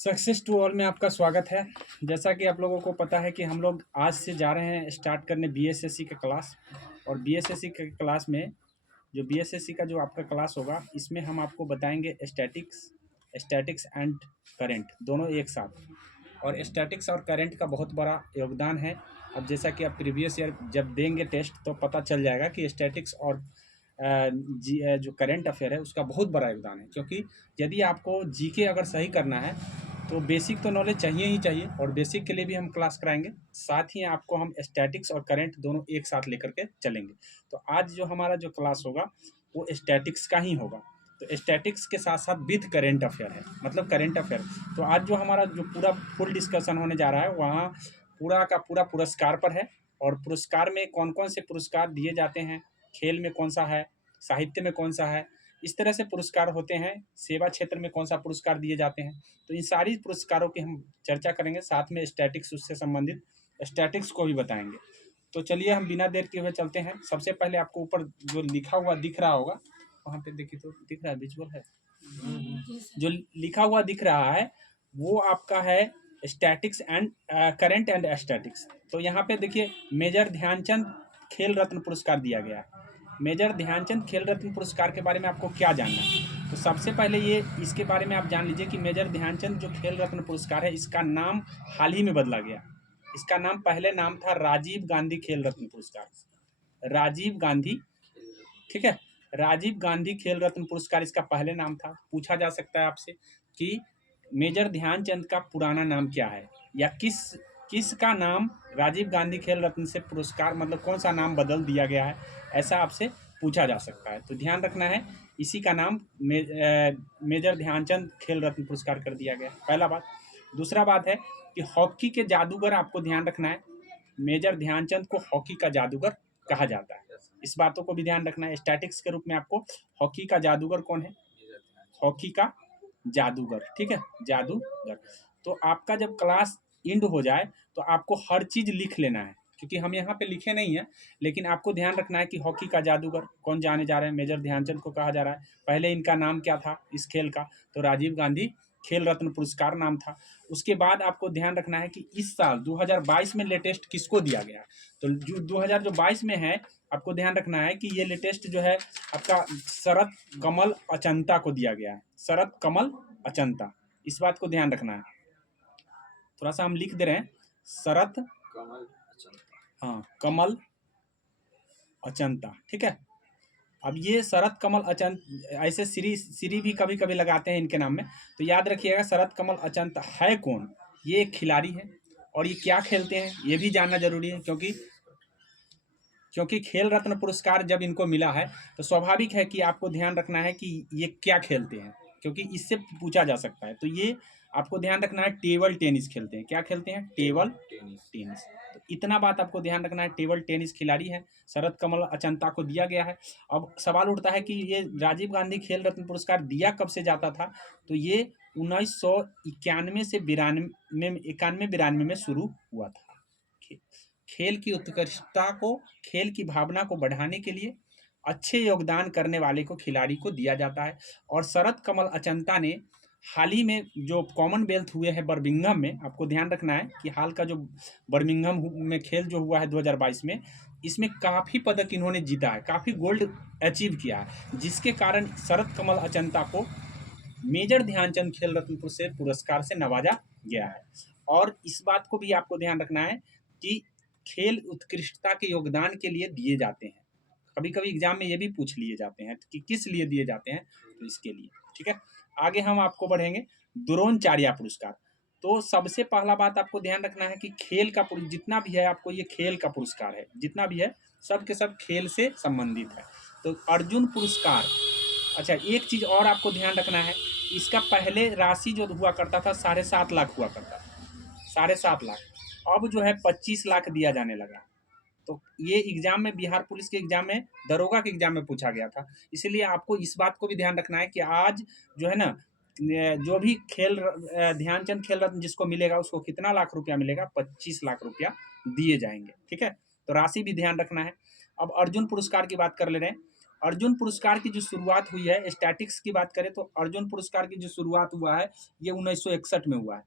Success to all में आपका स्वागत है। जैसा कि आप लोगों को पता है कि हम लोग आज से जा रहे हैं स्टार्ट करने बीएसएससी का क्लास। और बीएसएससी के क्लास में जो बीएसएससी का जो आपका क्लास होगा, इसमें हम आपको बताएंगे स्टैटिक्स एंड करंट दोनों एक साथ। और स्टैटिक्स और करंट का बहुत बड़ा योगदान है। अब जैसा कि आप प्रीवियस ईयर जब देंगे टेस्ट तो पता चल जाएगा कि स्टैटिक्स और जो करंट अफेयर है उसका बहुत बड़ा योगदान है। क्योंकि यदि आपको जीके अगर सही करना है तो बेसिक तो नॉलेज चाहिए ही चाहिए, और बेसिक के लिए भी हम क्लास कराएंगे। साथ ही आपको हम स्टैटिक्स और करंट दोनों एक साथ लेकर के चलेंगे। तो आज जो हमारा जो क्लास होगा वो स्टैटिक्स का ही होगा। तो स्टैटिक्स के साथ साथ विथ करंट अफेयर है, मतलब करंट अफेयर। तो आज जो हमारा जो पूरा फुल डिस्कशन होने जा रहा है वहाँ पूरा का पूरा पुरस्कार पर है। और पुरस्कार में कौन कौन से पुरस्कार दिए जाते हैं, खेल में कौन सा है, साहित्य में कौन सा है, इस तरह से पुरस्कार होते हैं, सेवा क्षेत्र में कौन सा पुरस्कार दिए जाते हैं। तो इन सारी पुरस्कारों की हम चर्चा करेंगे, साथ में स्टैटिक्स उससे संबंधित स्टैटिक्स को भी बताएंगे। तो चलिए हम बिना देर किए हुए चलते हैं। सबसे पहले आपको ऊपर जो लिखा हुआ दिख रहा होगा, वहाँ पे देखिए तो दिख रहा है, विजुअल है। जो लिखा हुआ दिख रहा है वो आपका है statics and current and statics. तो यहाँ पे देखिए मेजर ध्यानचंद खेल रत्न पुरस्कार दिया गया है। मेजर ध्यानचंद खेल रत्न पुरस्कार के बारे में आपको क्या जानना है? तो सबसे पहले ये इसके बारे में आप जान लीजिए कि मेजर ध्यानचंद जो खेल रत्न पुरस्कार है इसका नाम हाल ही में बदला गया। इसका नाम पहले नाम था राजीव गांधी खेल रत्न पुरस्कार। राजीव गांधी, ठीक है, राजीव गांधी खेल रत्न पुरस्कार इसका पहले नाम था। पूछा जा सकता है आपसे कि मेजर ध्यानचंद का पुराना नाम क्या है, या किसका नाम राजीव गांधी खेल रत्न से पुरस्कार मतलब कौन सा नाम बदल दिया गया है, ऐसा आपसे पूछा जा सकता है। तो ध्यान रखना है, इसी का नाम मेजर ध्यानचंद खेल रत्न पुरस्कार कर दिया गया, पहला बात। दूसरा बात है कि हॉकी के जादूगर आपको ध्यान रखना है। मेजर ध्यानचंद को हॉकी का जादूगर कहा जाता है, इस बातों को भी ध्यान रखना है। स्टैटिक्स के रूप में आपको हॉकी का जादूगर कौन है, हॉकी का जादूगर, ठीक है, जादूगर। तो आपका जब क्लास इंड हो जाए तो आपको हर चीज लिख लेना है, क्योंकि हम यहाँ पे लिखे नहीं है, लेकिन आपको ध्यान रखना है कि हॉकी का जादूगर कौन जाने जा रहे हैं, मेजर ध्यानचंद को कहा जा रहा है। पहले इनका नाम क्या था इस खेल का, तो राजीव गांधी खेल रत्न पुरस्कार नाम था। उसके बाद आपको ध्यान रखना है कि इस साल 2022 में लेटेस्ट किसको दिया गया। तो जो 2022 में है, आपको ध्यान रखना है कि ये लेटेस्ट जो है आपका शरत कमल अचंता को दिया गया है। शरत कमल अचंता, इस बात को ध्यान रखना है। थोड़ा सा हम लिख दे रहे हैं, शरत कमल अचंता, हाँ कमल अचंता, ठीक है। अब ये शरत कमल अचंत, ऐसे श्री भी कभी कभी लगाते हैं इनके नाम में, तो याद रखिएगा शरत कमल अचंता है कौन। ये एक खिलाड़ी है, और ये क्या खेलते हैं ये भी जानना जरूरी है। क्योंकि खेल रत्न पुरस्कार जब इनको मिला है तो स्वाभाविक है कि आपको ध्यान रखना है कि ये क्या खेलते हैं, क्योंकि इससे पूछा जा सकता है। तो ये आपको ध्यान रखना है, टेबल टेनिस खेलते हैं। क्या खेलते हैं? Table tennis. तो इतना बात आपको ध्यान रखना है, टेबल टेनिस खिलाड़ी है, शरत कमल अचंता को दिया गया है। अब सवाल उठता है कि ये राजीव गांधी खेल रत्न पुरस्कार दिया कब से जाता था? तो ये 1991 से 91 में शुरू हुआ था। खेल की उत्कृष्टता को, खेल की भावना को बढ़ाने के लिए अच्छे योगदान करने वाले को, खिलाड़ी को दिया जाता है। और शरत कमल अचंता ने हाल ही में जो कॉमनवेल्थ हुए हैं बर्मिंघम में, आपको ध्यान रखना है कि हाल का जो बर्मिंघम में खेल जो हुआ है 2022 में, इसमें काफ़ी पदक इन्होंने जीता है, काफ़ी गोल्ड अचीव किया है, जिसके कारण शरत कमल अचंता को मेजर ध्यानचंद खेल रत्न से पुरस्कार से नवाजा गया है। और इस बात को भी आपको ध्यान रखना है कि खेल उत्कृष्टता के योगदान के लिए दिए जाते हैं। कभी कभी एग्जाम में ये भी पूछ लिए जाते हैं कि किस लिए दिए जाते हैं, तो इसके लिए, ठीक है। आगे हम आपको बढ़ेंगे, द्रोणाचार्य पुरस्कार। तो सबसे पहला बात आपको ध्यान रखना है कि खेल का जितना भी है, आपको ये खेल का पुरस्कार है, जितना भी है सब के सब खेल से संबंधित है। तो अर्जुन पुरस्कार, अच्छा एक चीज़ और आपको ध्यान रखना है, इसका पहले राशि जो हुआ करता था 7.5 लाख हुआ करता था, 7.5 लाख, अब जो है 25 लाख दिया जाने लगा। तो ये एग्जाम में, बिहार पुलिस के एग्जाम में, दरोगा के एग्जाम में पूछा गया था। इसलिए आपको इस बात को भी ध्यान रखना है कि आज जो है ना, जो भी ध्यानचंद खेल रत्न जिसको मिलेगा उसको कितना लाख रुपया मिलेगा? 25 लाख रुपया दिए जाएंगे, ठीक है। तो राशि भी ध्यान रखना है। अब अर्जुन पुरस्कार की बात कर ले रहे हैं। अर्जुन पुरस्कार की जो शुरुआत हुई है, स्टैटिक्स की बात करें तो अर्जुन पुरस्कार की जो शुरुआत हुआ है ये 1961 में हुआ है।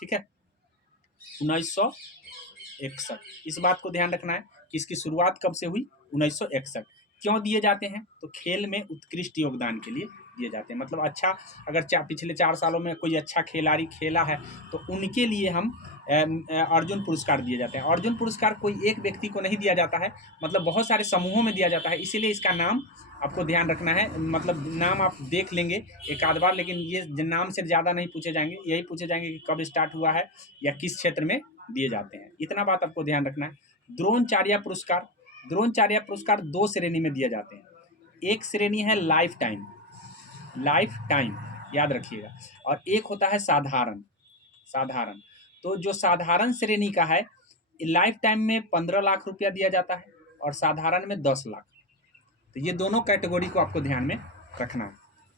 ठीक है, 1961। इस बात को ध्यान रखना है कि इसकी शुरुआत कब से हुई, 1961। क्यों दिए जाते हैं, तो खेल में उत्कृष्ट योगदान के लिए दिए जाते हैं। मतलब अच्छा, अगर पिछले 4 सालों में कोई अच्छा खिलाड़ी खेला है तो उनके लिए हम अर्जुन पुरस्कार दिए जाते हैं। अर्जुन पुरस्कार कोई एक व्यक्ति को नहीं दिया जाता है, मतलब बहुत सारे समूहों में दिया जाता है, इसीलिए इसका नाम आपको ध्यान रखना है। मतलब नाम आप देख लेंगे एक आध बार, लेकिन ये नाम से ज़्यादा नहीं पूछे जाएंगे, यही पूछे जाएंगे कि कब स्टार्ट हुआ है या किस क्षेत्र में दिए जाते हैं। इतना बात आपको ध्यान रखना है। द्रोणाचार्य पुरस्कार, द्रोणाचार्य पुरस्कार 2 श्रेणी में दिए जाते हैं। एक श्रेणी है लाइफ टाइम, लाइफ टाइम याद रखिएगा, और एक होता है साधारण, साधारण। तो जो साधारण श्रेणी का है, लाइफ टाइम में 15 लाख रुपया दिया जाता है और साधारण में 10 लाख। तो ये दोनों कैटेगरी को आपको ध्यान में रखना है।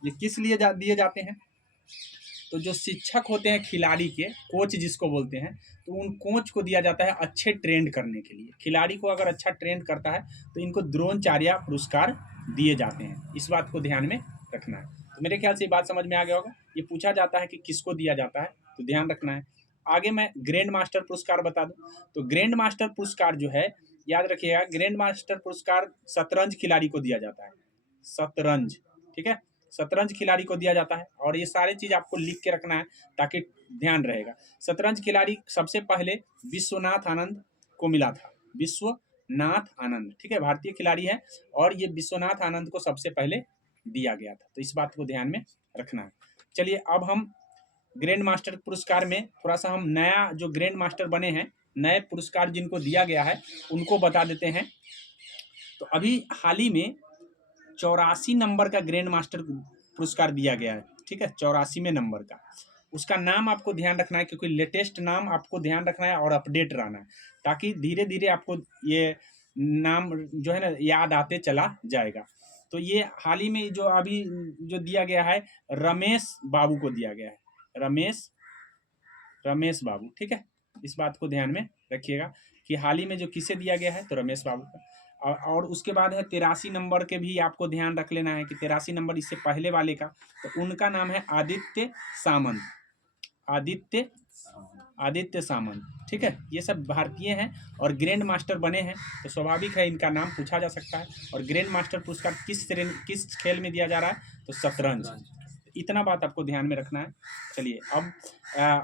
ये किस लिए दिए जाते हैं, तो जो शिक्षक होते हैं खिलाड़ी के, कोच जिसको बोलते हैं, तो उन कोच को दिया जाता है अच्छे ट्रेंड करने के लिए। खिलाड़ी को अगर अच्छा ट्रेंड करता है तो इनको द्रोणाचार्य पुरस्कार दिए जाते हैं। इस बात को ध्यान में रखना है। तो मेरे ख्याल से ये बात समझ में आ गया होगा। ये पूछा जाता है कि किसको दिया जाता है, तो ध्यान रखना है। आगे मैं ग्रैंड मास्टर पुरस्कार बता दूं, तो ग्रैंड मास्टर पुरस्कार जो है, याद रखिएगा, ग्रैंड मास्टर पुरस्कार शतरंज खिलाड़ी को दिया जाता है। शतरंज, ठीक है, शतरंज खिलाड़ी को दिया जाता है। और ये सारी चीज आपको लिख के रखना है ताकि ध्यान रहेगा। शतरंज खिलाड़ी सबसे पहले विश्वनाथ आनंद को मिला था, विश्वनाथ आनंद, ठीक है, भारतीय खिलाड़ी है, और ये विश्वनाथ आनंद को सबसे पहले दिया गया था। तो इस बात को ध्यान में रखना है। चलिए अब हम ग्रैंड मास्टर पुरस्कार में थोड़ा सा हम नया, जो ग्रैंड मास्टर बने हैं, नए पुरस्कार जिनको दिया गया है उनको बता देते हैं। तो अभी हाल ही में 84 नंबर का ग्रैंड मास्टर पुरस्कार दिया गया है। ठीक है, 84वें नंबर का। उसका नाम आपको ध्यान रखना है, क्योंकि लेटेस्ट नाम आपको ध्यान रखना है और अपडेट रहना है, ताकि धीरे धीरे आपको ये नाम जो है ना याद आते चला जाएगा। तो ये हाल ही में जो अभी जो दिया गया है, रमेश बाबू को दिया गया है, रमेश बाबू। ठीक है, इस बात को ध्यान में रखिएगा कि हाल ही में जो किसे दिया गया है, तो रमेश बाबू का। और उसके बाद है 83 नंबर के भी आपको ध्यान रख लेना है कि 83 नंबर इससे पहले वाले का, तो उनका नाम है आदित्य सामंत, आदित्य सामंत। ठीक है, ये सब भारतीय हैं और ग्रैंड मास्टर बने हैं, तो स्वाभाविक है इनका नाम पूछा जा सकता है। और ग्रैंड मास्टर पुरस्कार किस खेल में दिया जा रहा है, तो शतरंज। इतना बात आपको ध्यान में रखना है। चलिए अब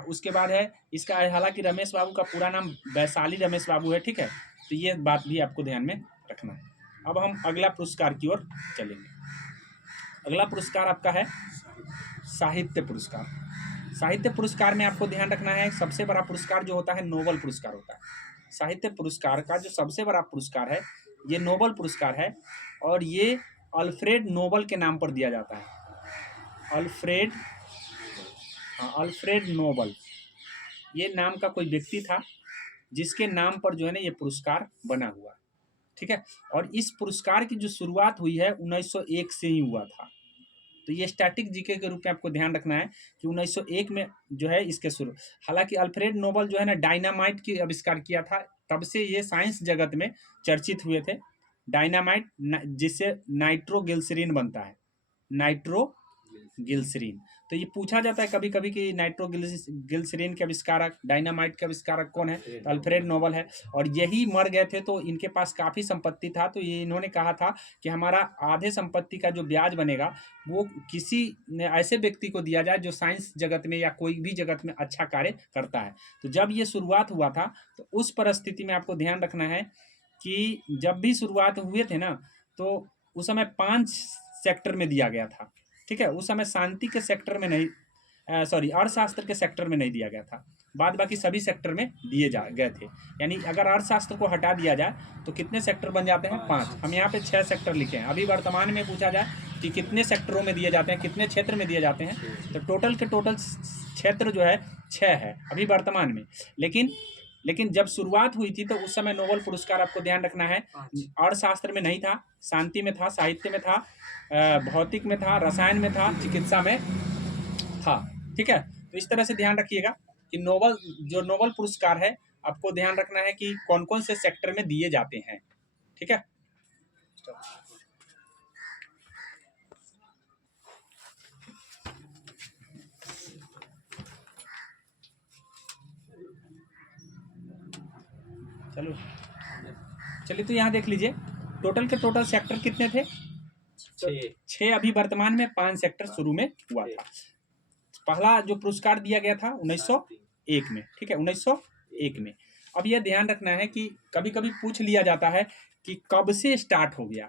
उसके बाद है इसका, हालांकि रमेश बाबू का पूरा नाम वैशाली रमेश बाबू है। ठीक है, तो ये बात भी आपको ध्यान में रखना है। अब हम अगला पुरस्कार की ओर चलेंगे। अगला पुरस्कार आपका है साहित्य पुरस्कार। साहित्य पुरस्कार में आपको ध्यान रखना है, सबसे बड़ा पुरस्कार जो होता है नोबल पुरस्कार होता है। साहित्य पुरस्कार का जो सबसे बड़ा पुरस्कार है ये नोबल पुरस्कार है, और ये अल्फ्रेड नोबल के नाम पर दिया जाता है। अल्फ्रेड नोबल, ये नाम का कोई व्यक्ति था जिसके नाम पर जो है ना ये पुरस्कार बना हुआ है। ठीक है, और इस पुरस्कार की जो शुरुआत हुई है 1901 से ही हुआ था। तो ये स्टैटिक जीके के रूप में आपको ध्यान रखना है कि 1901 में जो है इसके शुरू। हालांकि अल्फ्रेड नोबल जो है ना डायनामाइट की आविष्कार किया था, तब से ये साइंस जगत में चर्चित हुए थे। डायनामाइट जिससे नाइट्रोग्लिसरीन बनता है, नाइट्रोग्लिसरीन। तो ये पूछा जाता है कभी कभी कि नाइट्रोग्लिसरीन के आविष्कारक, डायनामाइट के आविष्कारक कौन है, तो अल्फ्रेड नोबल है। और यही मर गए थे तो इनके पास काफ़ी संपत्ति था, तो ये इन्होंने कहा था कि हमारा आधे संपत्ति का जो ब्याज बनेगा वो किसी ऐसे व्यक्ति को दिया जाए जो साइंस जगत में या कोई भी जगत में अच्छा कार्य करता है। तो जब ये शुरुआत हुआ था तो उस परिस्थिति में आपको ध्यान रखना है कि जब भी शुरुआत हुए थे ना, तो उस समय 5 सेक्टर में दिया गया था। ठीक है, उस समय शांति के सेक्टर में नहीं, अर्थशास्त्र के सेक्टर में नहीं दिया गया था, बाद बाकी सभी सेक्टर में दिए जा गए थे। यानी अगर अर्थशास्त्र को हटा दिया जाए तो कितने सेक्टर बन जाते हैं, 5। हम यहाँ पे 6 सेक्टर लिखे हैं। अभी वर्तमान में पूछा जाए कि कितने सेक्टरों में दिए जाते हैं, कितने क्षेत्र में दिए जाते हैं, तो टोटल के टोटल क्षेत्र जो है 6 है अभी वर्तमान में। लेकिन जब शुरुआत हुई थी तो उस समय नोबेल पुरस्कार आपको ध्यान रखना है अर्थशास्त्र में नहीं था, शांति में था, साहित्य में था, भौतिक में था, रसायन में था, चिकित्सा में था। ठीक है, तो इस तरह से ध्यान रखिएगा कि नोबेल पुरस्कार है, आपको ध्यान रखना है कि कौन कौन से सेक्टर में दिए जाते हैं। ठीक है, चलो चलिए, तो यहाँ देख लीजिए टोटल के टोटल सेक्टर कितने थे? 6। अभी वर्तमान में 5 सेक्टर शुरू में हुआ था। पहला जो पुरस्कार दिया गया था 1901 में, ठीक है, 1901 में। अब यह ध्यान रखना है कि कभी कभी पूछ लिया जाता है कि कब से स्टार्ट हो गया,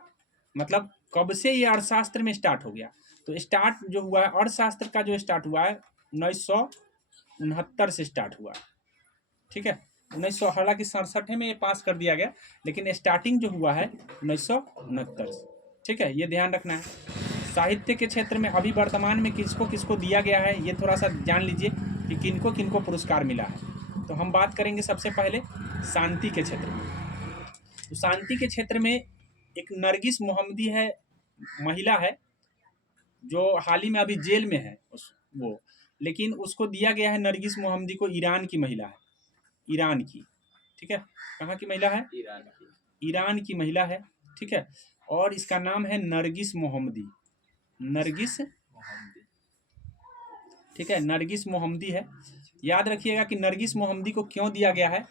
मतलब कब से ये अर्थशास्त्र में स्टार्ट हो गया। तो स्टार्ट जो हुआ है अर्थशास्त्र का, जो स्टार्ट हुआ है 1969 से स्टार्ट हुआ, ठीक है। 1900, हालांकि 67 में ये पास कर दिया गया, लेकिन स्टार्टिंग जो हुआ है 1969 से, ठीक है, ये ध्यान रखना है। साहित्य के क्षेत्र में अभी वर्तमान में किसको किसको दिया गया है ये थोड़ा सा जान लीजिए कि किनको किनको पुरस्कार मिला है। तो हम बात करेंगे सबसे पहले शांति के क्षेत्र में। तो शांति के क्षेत्र में एक नरगिस मोहम्मदी है, महिला है, जो हाल ही में अभी जेल में है वो, लेकिन उसको दिया गया है नरगिस मोहम्मदी को, ईरान की महिला है, ईरान की, ठीक है। कहाँ की महिला है? ईरान की महिला है, ठीक है। और इसका नाम है नरगिस मोहम्मदी, नरगिस मोहम्मदी, ठीक है, नरगिस मोहम्मदी है। याद रखिएगा कि नरगिस मोहम्मदी को क्यों दिया गया है।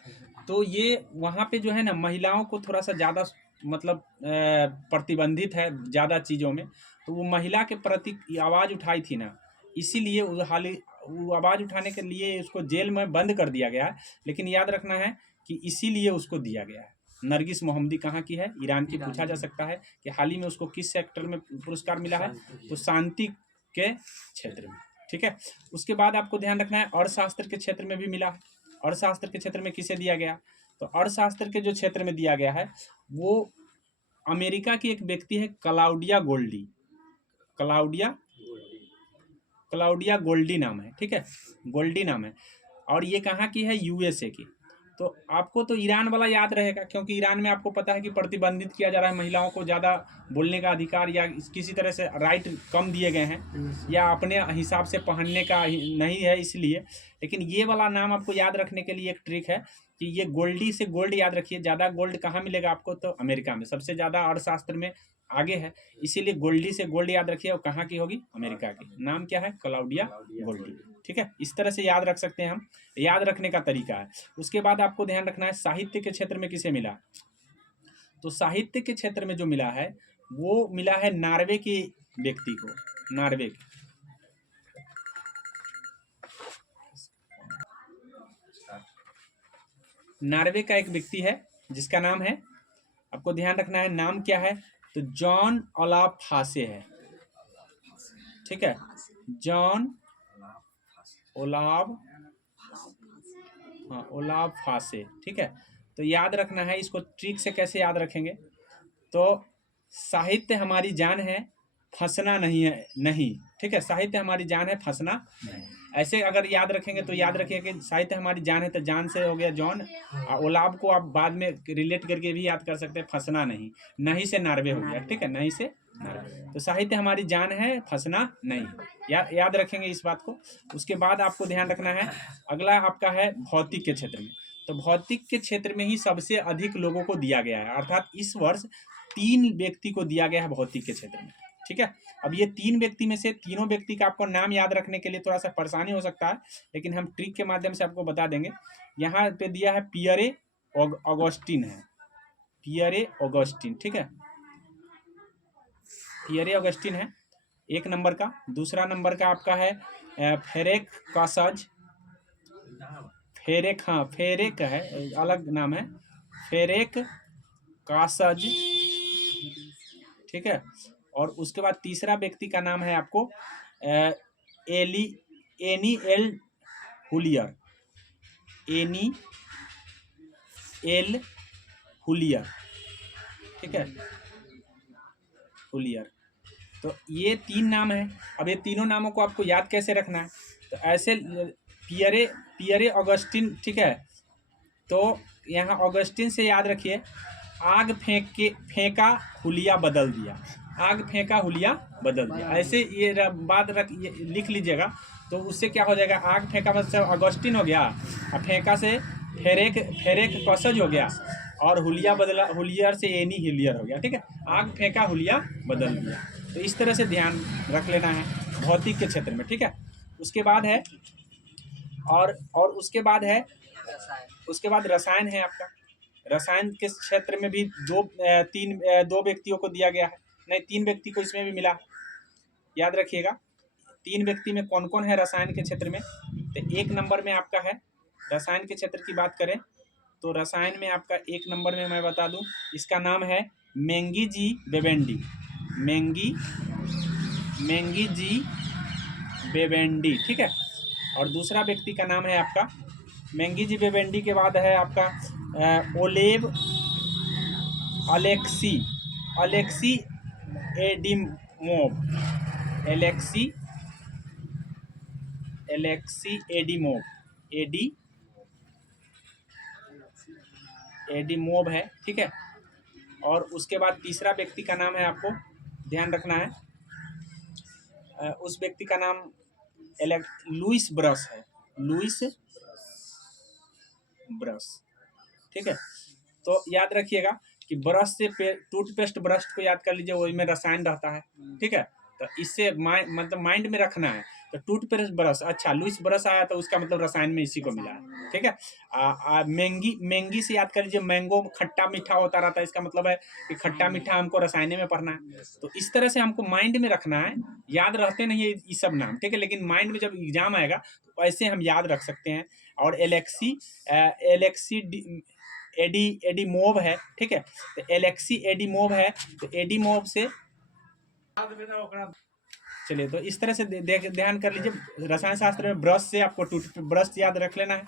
तो ये वहाँ पे जो है ना महिलाओं को थोड़ा सा ज़्यादा मतलब प्रतिबंधित है ज़्यादा चीज़ों में, तो वो महिला के प्रति आवाज़ उठाई थी ना, इसीलिए वो आवाज़ उठाने के लिए उसको जेल में बंद कर दिया गया है। लेकिन याद रखना है कि इसीलिए उसको दिया गया है। नरगिस मोहम्मदी कहाँ की है? ईरान की। पूछा जा सकता है कि हाल ही में उसको किस सेक्टर में पुरस्कार मिला है, तो शांति के क्षेत्र में, ठीक है। उसके बाद आपको ध्यान रखना है अर्थशास्त्र के क्षेत्र में भी मिला है। अर्थशास्त्र के क्षेत्र में किसे दिया गया? तो अर्थशास्त्र के जो क्षेत्र में दिया गया है वो अमेरिका की एक व्यक्ति है, क्लाउडिया गोल्डी, क्लाउडिया गोल्डी नाम है, ठीक है, गोल्डी नाम है। और ये कहाँ की है? यूएसए की। तो आपको तो ईरान वाला याद रहेगा, क्योंकि ईरान में आपको पता है कि प्रतिबंधित किया जा रहा है, महिलाओं को ज़्यादा बोलने का अधिकार या किसी तरह से राइट कम दिए गए हैं, या अपने हिसाब से पहनने का नहीं है इसलिए। लेकिन ये वाला नाम आपको याद रखने के लिए एक ट्रिक है कि ये गोल्डी से गोल्ड याद रखिए। ज़्यादा गोल्ड कहाँ मिलेगा आपको? तो अमेरिका में, सबसे ज़्यादा अर्थशास्त्र में आगे है, इसीलिए गोल्डी से गोल्ड याद रखिए। और कहाँ की होगी? अमेरिका की। नाम क्या है? क्लाउडिया गोल्डी, ठीक है। इस तरह से याद रख सकते हैं हम, याद रखने का तरीका है। उसके बाद आपको ध्यान रखना है साहित्य के क्षेत्र में किसे मिला। तो साहित्य के क्षेत्र में जो मिला है वो मिला है नॉर्वे के व्यक्ति को, नॉर्वे के। नॉर्वे का एक व्यक्ति है जिसका नाम है, आपको ध्यान रखना है नाम क्या है, तो जॉन ओलाफ फासे है, ठीक है, जॉन ओलाफ, हाँ, ओलाफ फासे, ठीक है। तो याद रखना है इसको। ट्रिक से कैसे याद रखेंगे? तो साहित्य हमारी जान है, फंसना नहीं है, नहीं, ठीक है, साहित्य हमारी जान है, फंसना नहीं। ऐसे अगर याद रखेंगे तो याद रखिए कि साहित्य हमारी जान है, तो जान से हो गया जॉन, और ओलाब को आप बाद में रिलेट करके भी याद कर सकते हैं, फंसना नहीं, नहीं से नार्वे हो गया, ठीक है, नहीं से नार्वे। तो साहित्य हमारी जान है, फंसना नहीं, याद रखेंगे इस बात को। उसके बाद आपको ध्यान रखना है, अगला आपका है भौतिक के क्षेत्र में। तो भौतिक के क्षेत्र में ही सबसे अधिक लोगों को दिया गया है, अर्थात इस वर्ष 3 व्यक्ति को दिया गया है भौतिक के क्षेत्र में, ठीक है। अब ये 3 व्यक्ति में से तीनों व्यक्ति का आपको नाम याद रखने के लिए थोड़ा सा परेशानी हो सकता है, लेकिन हम ट्रिक के माध्यम से आपको बता देंगे। यहाँ पे दिया है पियरे ऑगस्टिन है, पियरे ऑगस्टिन, ठीक है, पियरे ऑगस्टिन है 1 नंबर का। दूसरा नंबर का आपका है फेरेक कासज, फेरेक, हाँ फेरेक है, अलग नाम है, फेरेक कासज, ठीक है। और उसके बाद तीसरा व्यक्ति का नाम है आपको एनी एल हुलियर, एनी एल हुलियर, ठीक है, हुलियर। तो ये 3 नाम है। अब ये तीनों नामों को आपको याद कैसे रखना है? तो ऐसे पियरे ऑगस्टिन, ठीक है। तो यहाँ ऑगस्टिन से याद रखिए, आग फेंका हुलिया बदल दिया, आग फेंका हुलिया बदल दिया, ऐसे ये बात लिख लीजिएगा। तो उससे क्या हो जाएगा? आग फेंका मतलब ऑगस्टिन हो गया, और फेंका से फेरेक कसज हो गया, और हुलिया बदला, हुलियर से एनी हुलियर हो गया, ठीक है। आग फेंका हुलिया बदल दिया। तो इस तरह से ध्यान रख लेना है भौतिक के क्षेत्र में, ठीक है। उसके बाद है और उसके बाद है, उसके बाद रसायन है आपका, रसायन के क्षेत्र में भी दो व्यक्तियों को दिया गया है, नहीं 3 व्यक्ति को इसमें भी मिला है। याद रखिएगा 3 व्यक्ति में कौन कौन है रसायन के क्षेत्र में। तो 1 नंबर में आपका है, रसायन के क्षेत्र की बात करें तो रसायन में आपका 1 नंबर में मैं बता दूं, इसका नाम है मेंगी जी बेवेंडी, मेंगी जी बेवेंडी, ठीक है। और दूसरा व्यक्ति का नाम है आपका मेंगी जी बेवेंडी के बाद है आपका ओलेव अलेक्सी एडिमोव, एलेक्सी एडिमोव है, ठीक है। और उसके बाद तीसरा व्यक्ति का नाम है, आपको ध्यान रखना है, उस व्यक्ति का नाम लुइस ब्रश है, लुइस ब्रश, ठीक है। तो याद रखिएगा कि ब्रश से टूथपेस्ट ब्रश को याद कर लीजिए, वही में रसायन रहता है, ठीक है। तो इससे मतलब माइंड में रखना है। तो टूथपेस्ट ब्रश, अच्छा लुइस ब्रश आया तो उसका मतलब रसायन में इसी को मिला है, ठीक है। मैंगी से याद कर लीजिए, मैंगो खट्टा मीठा होता रहता है, इसका मतलब है कि खट्टा मीठा हमको रसायन में पढ़ना है। तो इस तरह से हमको माइंड में रखना है, याद रहते नहीं है ये सब नाम, ठीक है, लेकिन माइंड में जब एग्जाम आएगा तो ऐसे हम याद रख सकते हैं। और एलेक्सी एडिमोव है, ठीक है। तो एलेक्सी एडिमोव है, तो एडिमोव से चलिए, तो इस तरह से ध्यान कर लीजिए। रसायन शास्त्र में ब्रश से आपको ब्रश याद रख लेना है।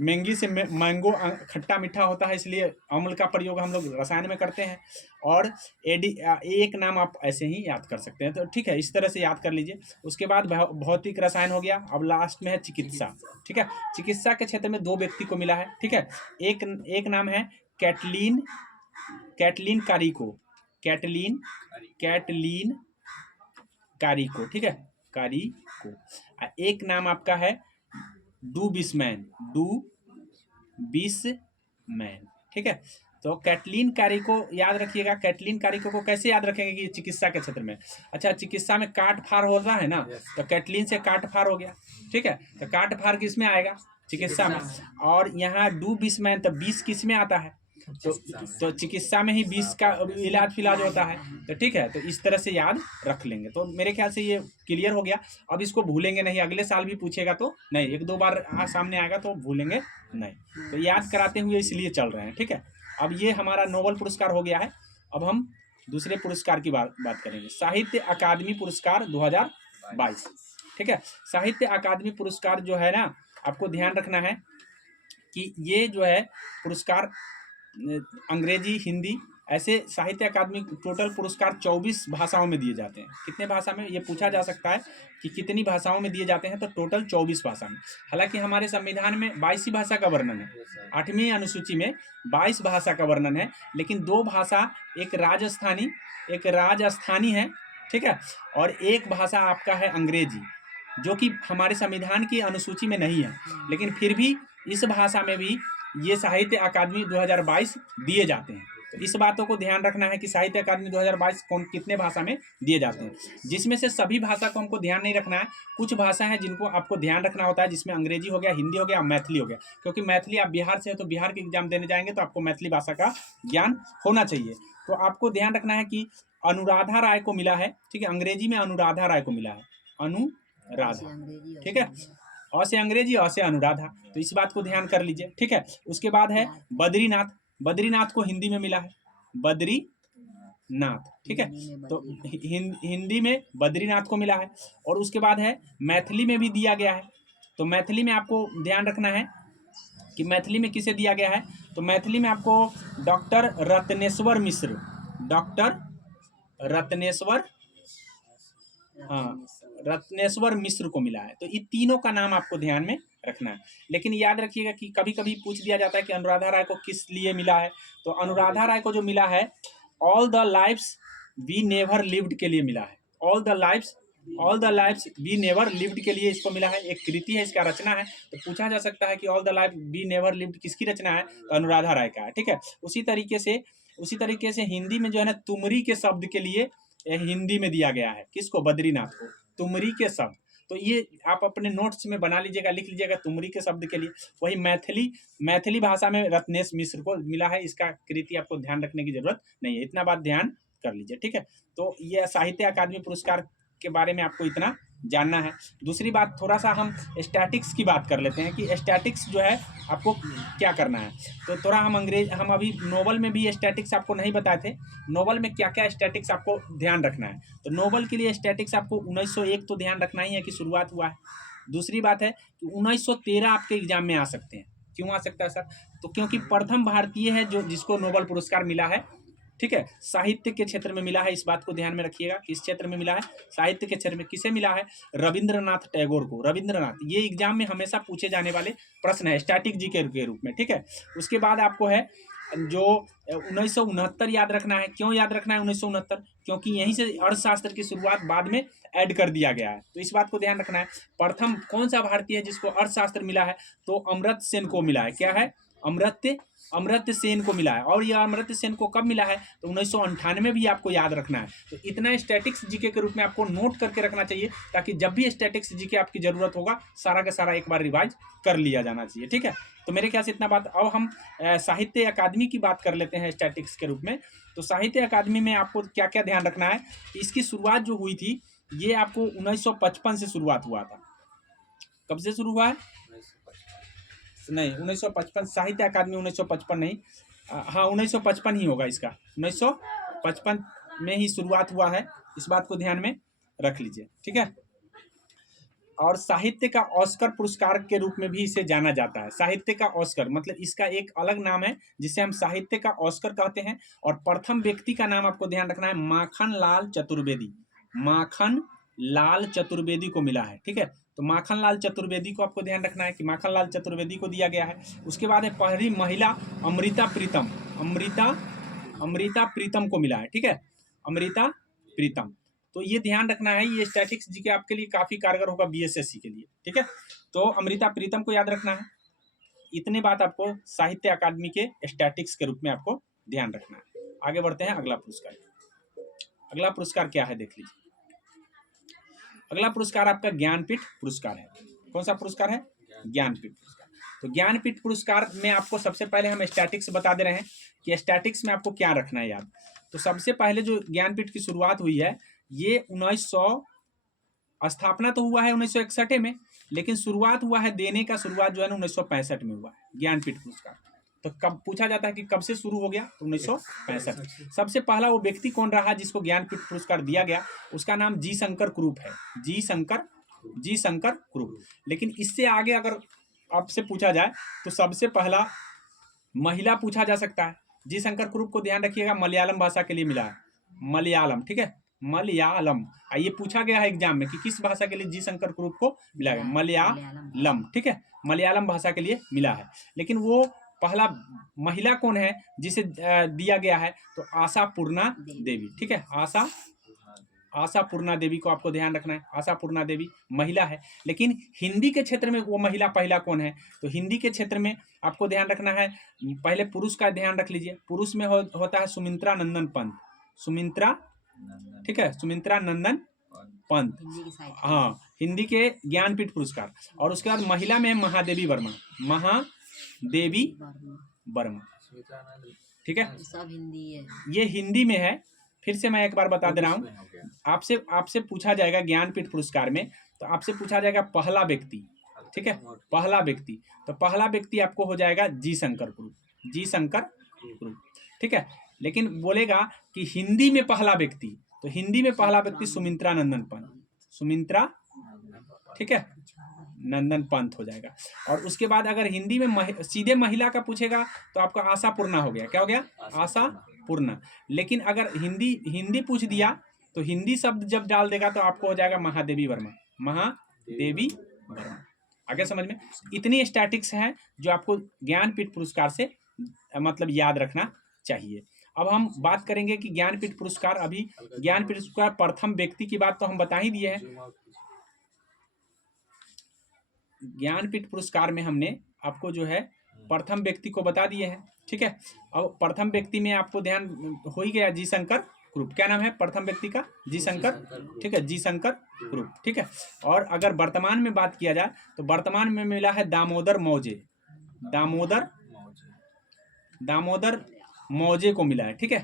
मैंगी से मैंगो खट्टा मीठा होता है, इसलिए अम्ल का प्रयोग हम लोग रसायन में करते हैं। और एक नाम आप ऐसे ही याद कर सकते हैं, तो ठीक है, इस तरह से याद कर लीजिए। उसके बाद भौतिक रसायन हो गया। अब लास्ट में है चिकित्सा, ठीक है। चिकित्सा के क्षेत्र में 2 व्यक्ति को मिला है, ठीक है। एक नाम है कैटलीन कारिको, कैटलीन कारिको, ठीक है, कारिको। एक नाम आपका है डू बिसमैन, ठीक है। तो कैटलीन कारिको याद रखिएगा। कैटलीन कारिको को कैसे याद रखेंगे कि चिकित्सा के क्षेत्र में, अच्छा चिकित्सा में काट फाड़ होता है ना, तो कैटलीन से काट फाड़ हो गया, ठीक है। तो काट फाड़ किस में आएगा, चिकित्सा में। और यहाँ डू बिसमैन, तो 20 किस में आता है, तो चिकित्सा में ही 20 का इलाज फिलाज होता है, तो ठीक है। तो इस तरह से याद रख लेंगे। तो मेरे ख्याल से ये क्लियर हो गया। अब इसको भूलेंगे नहीं, अगले साल भी पूछेगा तो नहीं, 1-2 बार सामने आएगा तो भूलेंगे नहीं। तो याद कराते हुए इसलिए चल रहे हैं, ठीक है। अब ये हमारा नोबेल पुरस्कार हो गया है। अब हम दूसरे पुरस्कार की बात करेंगे, साहित्य अकादमी पुरस्कार 2022, ठीक है। साहित्य अकादमी पुरस्कार जो है ना, आपको ध्यान रखना है कि ये जो है पुरस्कार अंग्रेजी, हिंदी, ऐसे साहित्य अकादमी टोटल पुरस्कार 24 भाषाओं में दिए जाते हैं। कितने भाषा में, ये पूछा जा सकता है कि कितनी भाषाओं में दिए जाते हैं, तो टोटल 24 भाषा में। हालांकि हमारे संविधान में 22 भाषा का वर्णन है, 8वीं अनुसूची में 22 भाषा का वर्णन है, लेकिन 2 भाषा, एक राजस्थानी है, ठीक है, और एक भाषा आपका है अंग्रेजी, जो कि हमारे संविधान की अनुसूची में नहीं है, लेकिन फिर भी इस भाषा में भी ये साहित्य अकादमी 2022 दिए जाते हैं। तो इस बातों को ध्यान रखना है कि साहित्य अकादमी 2022 कितने भाषा में दिए जाते हैं, जिसमें से सभी भाषा को हमको ध्यान नहीं रखना है। कुछ भाषा है जिनको आपको ध्यान रखना होता है, जिसमें अंग्रेजी हो गया, हिंदी हो गया, मैथिली हो गया। क्योंकि मैथिली, आप बिहार से हो तो बिहार के एग्जाम देने जाएंगे तो आपको मैथिली भाषा का ज्ञान होना चाहिए। तो आपको ध्यान रखना है कि अनुराधा राय को मिला है, ठीक है, अंग्रेजी में अनुराधा राय को मिला है, अनुराधा, ठीक है, अ से अंग्रेजी, अ से अनुराधा। तो इस बात को ध्यान कर लीजिए, ठीक है। उसके बाद है बद्रीनाथ को हिंदी में मिला है, बद्रीनाथ, ठीक है। तो हिंदी में बद्रीनाथ को मिला है। और उसके बाद है मैथिली में भी दिया गया है। तो मैथिली में आपको ध्यान रखना है कि मैथिली में किसे दिया गया है, तो मैथिली में आपको डॉक्टर रत्नेश्वर मिश्र को मिला है। तो ये तीनों का नाम आपको ध्यान में रखना है। लेकिन याद रखिएगा कि कभी कभी पूछ दिया जाता है कि अनुराधा राय को किस लिए मिला है। तो अनुराधा राय को जो मिला है, all the lives we never lived के लिए मिला है। All the lives we never lived के लिए इसको मिला है। एक कृति है, इसका रचना है। तो पूछा जा सकता है कि all the life we never lived किसकी रचना है, तो अनुराधा राय का है, ठीक है। उसी तरीके से हिंदी में जो है ना, तुमरी के शब्द के लिए हिंदी में दिया गया है, किसको, बद्रीनाथ को, तुमरी के शब्द। तो ये आप अपने नोट्स में बना लीजिएगा, लिख लीजिएगा तुमरी के शब्द के लिए। वही मैथिली भाषा में रत्नेश मिश्र को मिला है, इसका कृति आपको ध्यान रखने की जरूरत नहीं है, इतना बात ध्यान कर लीजिए, ठीक है। तो ये साहित्य अकादमी पुरस्कार के बारे में आपको इतना जानना है। दूसरी बात, थोड़ा सा हम स्टैटिक्स की बात कर लेते हैं कि स्टैटिक्स जो है आपको क्या करना है। तो थोड़ा हम अभी नोवेल में भी स्टैटिक्स आपको नहीं बताए थे, नोवेल में क्या क्या स्टैटिक्स आपको ध्यान रखना है। तो नोवेल के लिए स्टैटिक्स आपको 1901 तो ध्यान रखना ही है कि शुरुआत हुआ है। दूसरी बात है कि 1913 आपके एग्जाम में आ सकते हैं। क्यों आ सकता है सर? तो क्योंकि प्रथम भारतीय है जो जिसको नोबेल पुरस्कार मिला है, ठीक है, साहित्य के क्षेत्र में मिला है। इस बात को ध्यान में रखिएगा, किस क्षेत्र में मिला है? साहित्य के क्षेत्र में। किसे मिला है? रविंद्रनाथ टैगोर को। रविंद्रनाथ, ये एग्जाम में हमेशा पूछे जाने वाले प्रश्न है स्टैटिक जी के रूप में, ठीक है। उसके बाद आपको है जो 1969 याद रखना है। क्यों याद रखना है 1969? क्योंकि यहीं से अर्थशास्त्र की शुरुआत बाद में ऐड कर दिया गया है, तो इस बात को ध्यान रखना है। प्रथम कौन सा भारतीय है जिसको अर्थशास्त्र मिला है? तो अमर्त्य सेन को मिला है। क्या है? अमर्त्य सेन को मिला है। और यह अमर्त्य सेन को कब मिला है? तो 1998 भी आपको याद रखना है। तो इतना स्टैटिक्स जीके के रूप में आपको नोट करके रखना चाहिए, ताकि जब भी स्टैटिक्स जीके आपकी जरूरत होगा सारा का सारा एक बार रिवाइज कर लिया जाना चाहिए, ठीक है। तो मेरे ख्याल से इतना बात। अब हम साहित्य अकादमी की बात कर लेते हैं स्टैटिक्स के रूप में। तो साहित्य अकादमी में आपको क्या क्या ध्यान रखना है? इसकी शुरुआत जो हुई थी ये आपको 1955 से शुरुआत हुआ था। कब से शुरू हुआ है? नहीं, 1955 साहित्य अकादमी 1955 नहीं, हाँ 1955 ही होगा इसका। 1955 में ही शुरुआत हुआ है, इस बात को ध्यान में रख लीजिए, ठीक है। और साहित्य का ऑस्कर पुरस्कार के रूप में भी इसे जाना जाता है। साहित्य का ऑस्कर मतलब इसका एक अलग नाम है जिसे हम साहित्य का ऑस्कर कहते हैं। और प्रथम व्यक्ति का नाम आपको ध्यान रखना है, माखन लाल चतुर्वेदी। माखन लाल चतुर्वेदी को मिला है, ठीक है। तो माखन लाल चतुर्वेदी को आपको ध्यान रखना है कि माखन लाल चतुर्वेदी को दिया गया है। उसके बाद है पहली महिला अमृता प्रीतम। अमृता प्रीतम को मिला है, ठीक है, अमृता प्रीतम। तो ये ध्यान रखना है, ये स्टैटिक्स जी के आपके लिए काफी कारगर होगा बीएसएससी के लिए, ठीक है। तो अमृता प्रीतम को याद रखना है। इतने बात आपको साहित्य अकादमी के स्टैटिक्स के रूप में आपको ध्यान रखना है। आगे बढ़ते हैं अगला पुरस्कार। अगला पुरस्कार क्या है देख लीजिए। अगला पुरस्कार आपका ज्ञानपीठ पुरस्कार है। कौन सा पुरस्कार है? ज्ञानपीठ पुरस्कार। तो ज्ञानपीठ पुरस्कार में आपको सबसे पहले हम स्टैटिक्स बता दे रहे हैं कि स्टैटिक्स में आपको क्या रखना है याद। तो सबसे पहले जो ज्ञानपीठ की शुरुआत हुई है ये 1900, स्थापना तो हुआ है 1961 में, लेकिन शुरुआत हुआ है देने का शुरुआत जो है 1965 में हुआ है ज्ञानपीठ पुरस्कार। तो कब पूछा जाता है कि कब से शुरू हो गया? 1965। सबसे पहला वो व्यक्ति कौन रहा जिसको ज्ञानपीठ पुरस्कार दिया गया? उसका नाम जी शंकर कुरूप है। जी शंकर कुरूप। लेकिन इससे आगे अगर आपसे पूछा जाए तो सबसे पहला महिला पूछा जा सकता है। जी शंकर कुरूप को ध्यान रखिएगा, मलयालम भाषा के लिए मिला है। मलयालम, ठीक है, मलयालम। ये पूछा गया है एग्जाम में कि किस भाषा के लिए जी शंकर कुरूप को मिला है? मलयालम, ठीक है, मलयालम भाषा के लिए मिला है। लेकिन वो पहला महिला कौन है जिसे दिया गया है? तो आशापूर्णा देवी, ठीक है, आशापूर्णा देवी को आपको ध्यान रखना है। आशापूर्णा देवी महिला है, लेकिन हिंदी के क्षेत्र में वो महिला पहला कौन है? तो हिंदी के क्षेत्र में आपको ध्यान रखना है, पहले पुरुष का ध्यान रख लीजिए। पुरुष में होता है सुमित्रा नंदन पंत। सुमित्रा, ठीक है, सुमित्रा नंदन पंत, हाँ, हिंदी के ज्ञानपीठ पुरस्कार। और उसके बाद महिला में महादेवी वर्मा। महादेवी वर्मा, ठीक है, सब हिंदी है। ये हिंदी में है। फिर से मैं एक बार बता दे रहा हूँ, आपसे पूछा जाएगा ज्ञानपीठ पुरस्कार में, तो आपसे पूछा जाएगा पहला व्यक्ति, ठीक है, पहला व्यक्ति। तो पहला व्यक्ति आपको हो जाएगा जी शंकर कुरूप, जी शंकर कुरूप, ठीक है। लेकिन बोलेगा कि हिंदी में पहला व्यक्ति, तो हिंदी में पहला व्यक्ति सुमित्रा नंदन पंत, सुमित्रा, ठीक है, नंदन पंत हो जाएगा। और उसके बाद अगर हिंदी में सीधे महिला का पूछेगा तो आपका आशापूर्णा हो गया। क्या हो गया? आशापूर्णा। लेकिन अगर हिंदी पूछ दिया तो हिंदी शब्द जब डाल देगा तो आपको हो जाएगा महादेवी वर्मा, महादेवी वर्मा। आगे समझ में? इतनी स्टैटिक्स हैं जो आपको ज्ञानपीठ पुरस्कार से मतलब याद रखना चाहिए। अब हम बात करेंगे कि ज्ञानपीठ पुरस्कार, अभी ज्ञानपीठ पुरस्कार प्रथम व्यक्ति की बात तो हम बता ही दिए हैं। ज्ञानपीठ पुरस्कार में हमने आपको जो है प्रथम व्यक्ति को बता दिए हैं, ठीक है। अब प्रथम व्यक्ति में आपको ध्यान हो ही गया जी शंकर ग्रुप। क्या नाम है प्रथम व्यक्ति का? जी शंकर, ठीक है, जी शंकर ग्रुप, ठीक है। और अगर वर्तमान में बात किया जाए तो वर्तमान में मिला है दामोदर मौजे, दामोदर मौजे को मिला है, ठीक है।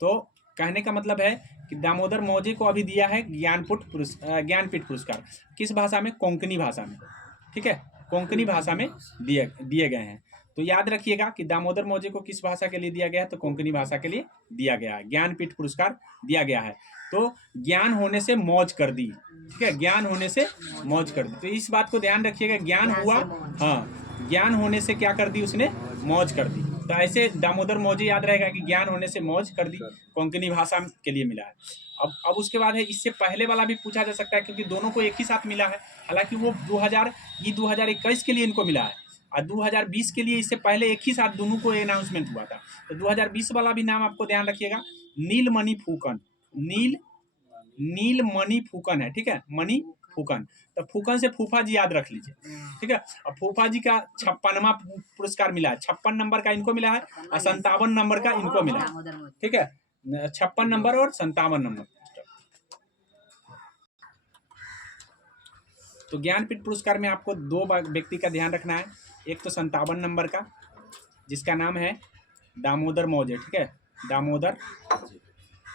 तो कहने का मतलब है कि दामोदर मौजे को अभी दिया है ज्ञानपीठ पुरस्कार। किस भाषा में? कोंकणी भाषा में, ठीक है, कोंकणी भाषा में दिए गए हैं। तो याद रखिएगा कि दामोदर मौजे को किस भाषा के लिए दिया गया है? तो कोंकणी भाषा के लिए दिया गया है, ज्ञानपीठ पुरस्कार दिया गया है। तो ज्ञान होने से मौज कर दी, ठीक है, ज्ञान होने से मौज कर दी। तो इस बात को ध्यान रखिएगा, ज्ञान हुआ, हाँ, ज्ञान होने से क्या कर दी उसने? मौज कर दी। तो ऐसे दामोदर मौजे याद रहेगा कि ज्ञान होने से मौज कर दी, कोंकणी भाषा के लिए मिला है। अब उसके बाद है, इससे पहले वाला भी पूछा जा सकता है क्योंकि दोनों को एक ही साथ मिला है। हालांकि वो 2021 के लिए इनको मिला है और 2020 के लिए इससे पहले एक ही साथ दोनों को अनाउंसमेंट हुआ था। तो 2020 वाला भी नाम आपको ध्यान रखिएगा, नीलमणि फूकन, नीलमणि फूकन है, ठीक है, मणि फूकन। तो फूकन से फूफा जी याद रख लीजिए, ठीक है। और फूफा जी का 56वां पुरस्कार मिला है, 56 नंबर का इनको मिला है और 57 नंबर का इनको मिला है, ठीक है, 56 नंबर और 57 नंबर। तो ज्ञानपीठ पुरस्कार में आपको 2 व्यक्ति का ध्यान रखना है। एक तो 57 नंबर का जिसका नाम है दामोदर मौजे, ठीक है, दामोदर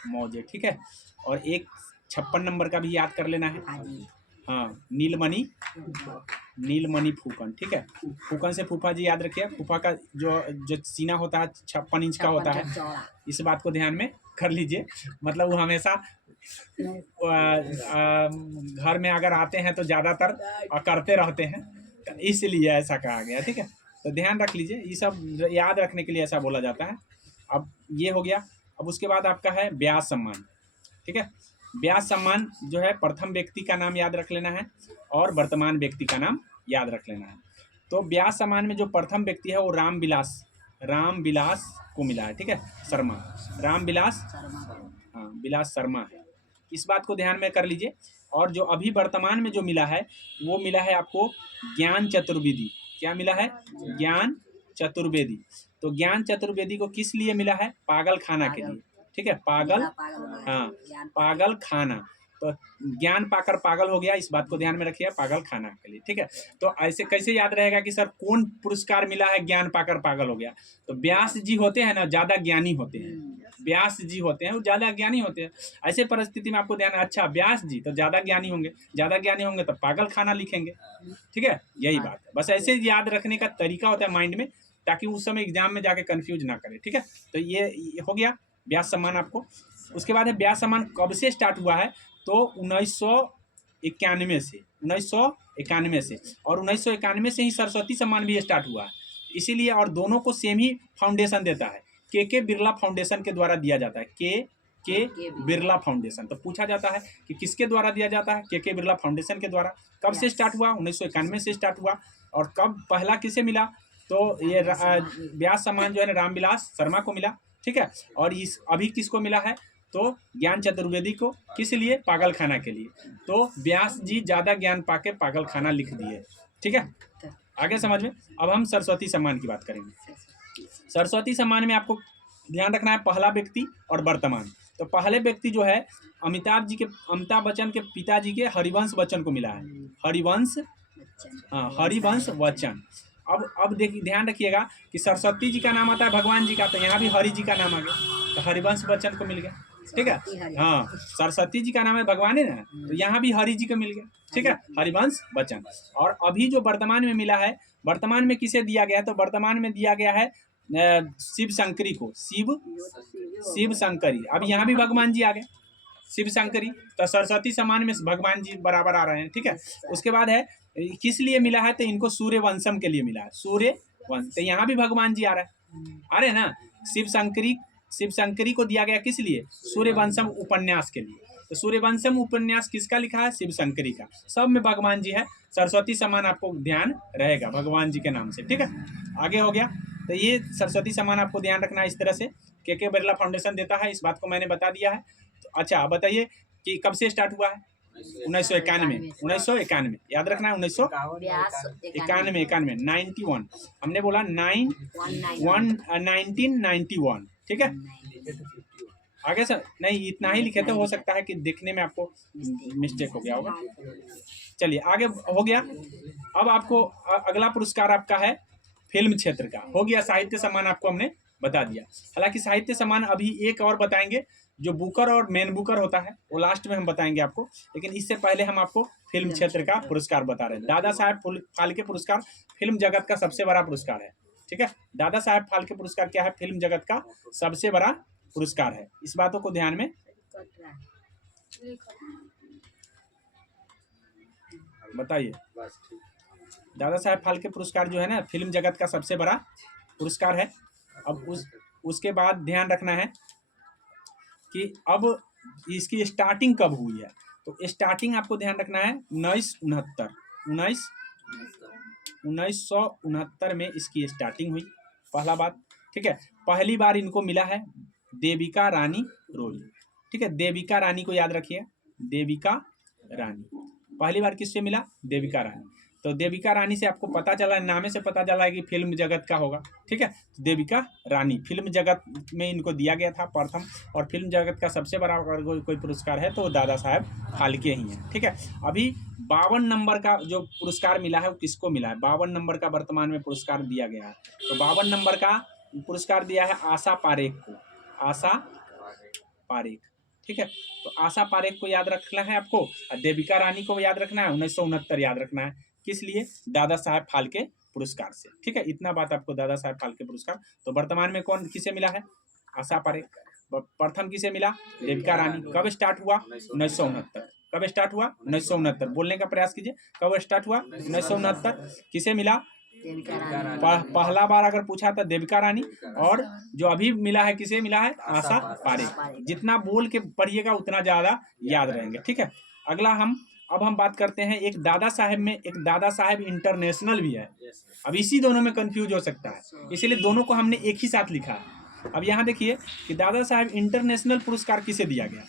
मौजे, ठीक है। और एक 56 नंबर का भी याद कर लेना है, हाँ, नीलमणि फूकन, ठीक है। फूकन से फूफा जी याद रखिए, फूफा का जो सीना होता है 56 इंच का होता है, इस बात को ध्यान में कर लीजिए। मतलब वो हमेशा घर में अगर आते हैं तो ज़्यादातर करते रहते हैं, इसलिए ऐसा कहा गया, ठीक है। तो ध्यान रख लीजिए, ये सब याद रखने के लिए ऐसा बोला जाता है। अब ये हो गया। अब उसके बाद आपका है व्यास सम्मान, ठीक है। व्यास सम्मान जो है प्रथम व्यक्ति का नाम याद रख लेना है और वर्तमान व्यक्ति का नाम याद रख लेना है। तो व्यास सम्मान में जो प्रथम व्यक्ति है वो रामविलास को मिला है, ठीक है, शर्मा, रामविलास, हाँ, विलास शर्मा है, इस बात को ध्यान में कर लीजिए। और जो अभी वर्तमान में जो मिला है वो मिला है आपको ज्ञान चतुर्वेदी। क्या मिला है? ज्ञान चतुर्वेदी। तो ज्ञान चतुर्वेदी को किस लिए मिला है? पागल खाना के लिए, ठीक है, पागल, हाँ, पागल खाना। तो ज्ञान पाकर पागल हो गया, इस बात को ध्यान में रखिए, पागल खाना के लिए, ठीक है। तो ऐसे कैसे याद रहेगा कि सर कौन पुरस्कार मिला है ज्ञान पाकर पागल हो गया? तो व्यास जी होते हैं ना, ज्यादा ज्ञानी होते हैं, व्यास जी होते हैं वो ज्यादा ज्ञानी होते हैं। ऐसे परिस्थिति में आपको ध्यान, अच्छा व्यास जी तो ज्यादा ज्ञानी होंगे तो पागल खाना लिखेंगे, ठीक है, यही बात है। बस ऐसे याद रखने का तरीका होता है माइंड में, ताकि उस समय एग्जाम में जाके कंफ्यूज ना करे, ठीक है। तो ये हो गया व्यास सम्मान आपको। उसके बाद है व्यास सम्मान कब से स्टार्ट हुआ है? तो 1991 से, 1991 से, और 1991 से ही सरस्वती सम्मान भी स्टार्ट हुआ है, इसीलिए। और दोनों को सेम ही फाउंडेशन देता है, के बिरला फाउंडेशन के द्वारा दिया जाता है, के बिरला फाउंडेशन। तो पूछा जाता है कि किसके द्वारा दिया जाता है? के बिरला फाउंडेशन के द्वारा। कब से स्टार्ट हुआ? 1991 से स्टार्ट हुआ। और कब पहला किसे मिला? तो ये व्यास सम्मान जो है रामविलास शर्मा को मिला, ठीक है। और इस अभी किसको मिला है? तो ज्ञान चतुर्वेदी को। किस लिए? पागल खाना के लिए। तो व्यास जी ज्यादा ज्ञान पाके पागल खाना लिख दिए, ठीक है, आगे समझ में। अब हम सरस्वती सम्मान की बात करेंगे। सरस्वती सम्मान में आपको ध्यान रखना है पहला व्यक्ति और वर्तमान। तो पहले व्यक्ति जो है अमिताभ बच्चन के पिताजी के हरिवंश बच्चन को मिला है, हरिवंश बच्चन। अब देखिए, ध्यान रखिएगा कि सरस्वती जी का नाम आता है भगवान जी का, तो यहाँ भी हरि जी का नाम आ गया, तो हरिवंश बच्चन को मिल गया, ठीक है। हाँ, सरस्वती जी का नाम है भगवान है ना, तो यहाँ भी हरि जी को मिल गया, ठीक है, हरिवंश बच्चन। और अभी जो वर्तमान में मिला है, वर्तमान में किसे दिया गया है? तो वर्तमान में दिया गया है शिव शंकरी को, शिव शंकरी। अब यहाँ भी भगवान जी आ गए, शिव शंकरी। तो सरस्वती सम्मान में भगवान जी बराबर आ रहे हैं, ठीक है। उसके बाद है किस लिए मिला है? तो इनको सूर्यवंशम के लिए मिला है, सूर्यवंश। तो यहाँ भी भगवान जी आ रहे हैं ना। शिव शंकरी को दिया गया किस लिए? सूर्यवंशम उपन्यास के लिए। तो सूर्यवंशम उपन्यास किसका लिखा है? शिव शंकरी का। सब में भगवान जी है। सरस्वती सम्मान आपको ध्यान रहेगा भगवान जी के नाम से, ठीक है। आगे हो गया। तो ये सरस्वती सम्मान आपको ध्यान रखना है इस तरह से। के बिरला फाउंडेशन देता है, इस बात को मैंने बता दिया है। तो अच्छा बताइए कि कब से स्टार्ट हुआ है? 1991 याद रखना है, 1991, 91। हमने बोला 1991, ठीक है, आगे से नहीं, इतना ही लिखे थे, हो सकता है कि देखने में आपको मिस्टेक हो गया होगा। चलिए आगे हो गया। अब आपको अगला पुरस्कार आपका है फिल्म क्षेत्र का, हो गया। साहित्य सम्मान आपको हमने बता दिया। हालांकि साहित्य सम्मान अभी एक और बताएंगे, जो बुकर और मेन बुकर होता है वो लास्ट में हम बताएंगे आपको, लेकिन इससे पहले हम आपको फिल्म क्षेत्र का पुरस्कार बता रहे हैं। दादा साहेब फाल्के पुरस्कार फिल्म जगत का सबसे बड़ा पुरस्कार है। ठीक है, दादा साहेब फाल्के पुरस्कार क्या है? फिल्म जगत का सबसे बड़ा पुरस्कार है। इस बातों को ध्यान में बताइए। दादा साहेब फाल्के पुरस्कार जो है ना, फिल्म जगत का सबसे बड़ा पुरस्कार है। अब उसके बाद ध्यान रखना है कि अब इसकी स्टार्टिंग कब हुई है। तो स्टार्टिंग आपको ध्यान रखना है 1969 में इसकी स्टार्टिंग हुई, पहला बात। ठीक है, पहली बार इनको मिला है देविका रानी रोली। ठीक है, देविका रानी को याद रखिए, देविका रानी पहली बार किससे मिला? देविका रानी। तो देविका रानी से आपको पता चला, नामे से पता चला है कि फिल्म जगत का होगा। ठीक है, तो देविका रानी फिल्म जगत में इनको दिया गया था प्रथम, और फिल्म जगत का सबसे बड़ा अगर कोई पुरस्कार है तो दादा साहेब फाल्के ही हैं। ठीक है, अभी 52 नंबर का जो पुरस्कार मिला है वो किसको मिला है? 52 नंबर का वर्तमान में पुरस्कार दिया गया है। तो 52 नंबर का पुरस्कार दिया है आशा पारेख को, आशा पारेख। ठीक है, तो आशा पारेख को याद रखना है आपको, और देविका रानी को याद रखना है, 1969 याद रखना है। किस लिए? दादा साहेब फाल्के पुरस्कार से। ठीक है, इतना बात आपको, दादा साहेब फाल्के पुरस्कार। तो वर्तमान में कौन किसे मिला है? आशा पारेख। प्रथम किसे मिला? देविका रानी। कब स्टार्ट हुआ? 1969। कब स्टार्ट हुआ? 1969। बोलने का प्रयास कीजिए, कब स्टार्ट हुआ? 1969। किसे मिला? पहला बार अगर पूछा था देविका रानी, और जो अभी मिला है किसे मिला है? आशा पारेख। जितना बोल के पढ़िएगा उतना ज्यादा याद रहेंगे। ठीक है, अगला अब हम बात करते हैं एक दादा साहेब में, एक दादा साहेब इंटरनेशनल भी है। अब इसी दोनों में कंफ्यूज हो सकता है, इसीलिए दोनों को हमने एक ही साथ लिखा है। अब यहाँ देखिए कि दादा साहेब इंटरनेशनल पुरस्कार किसे दिया गया।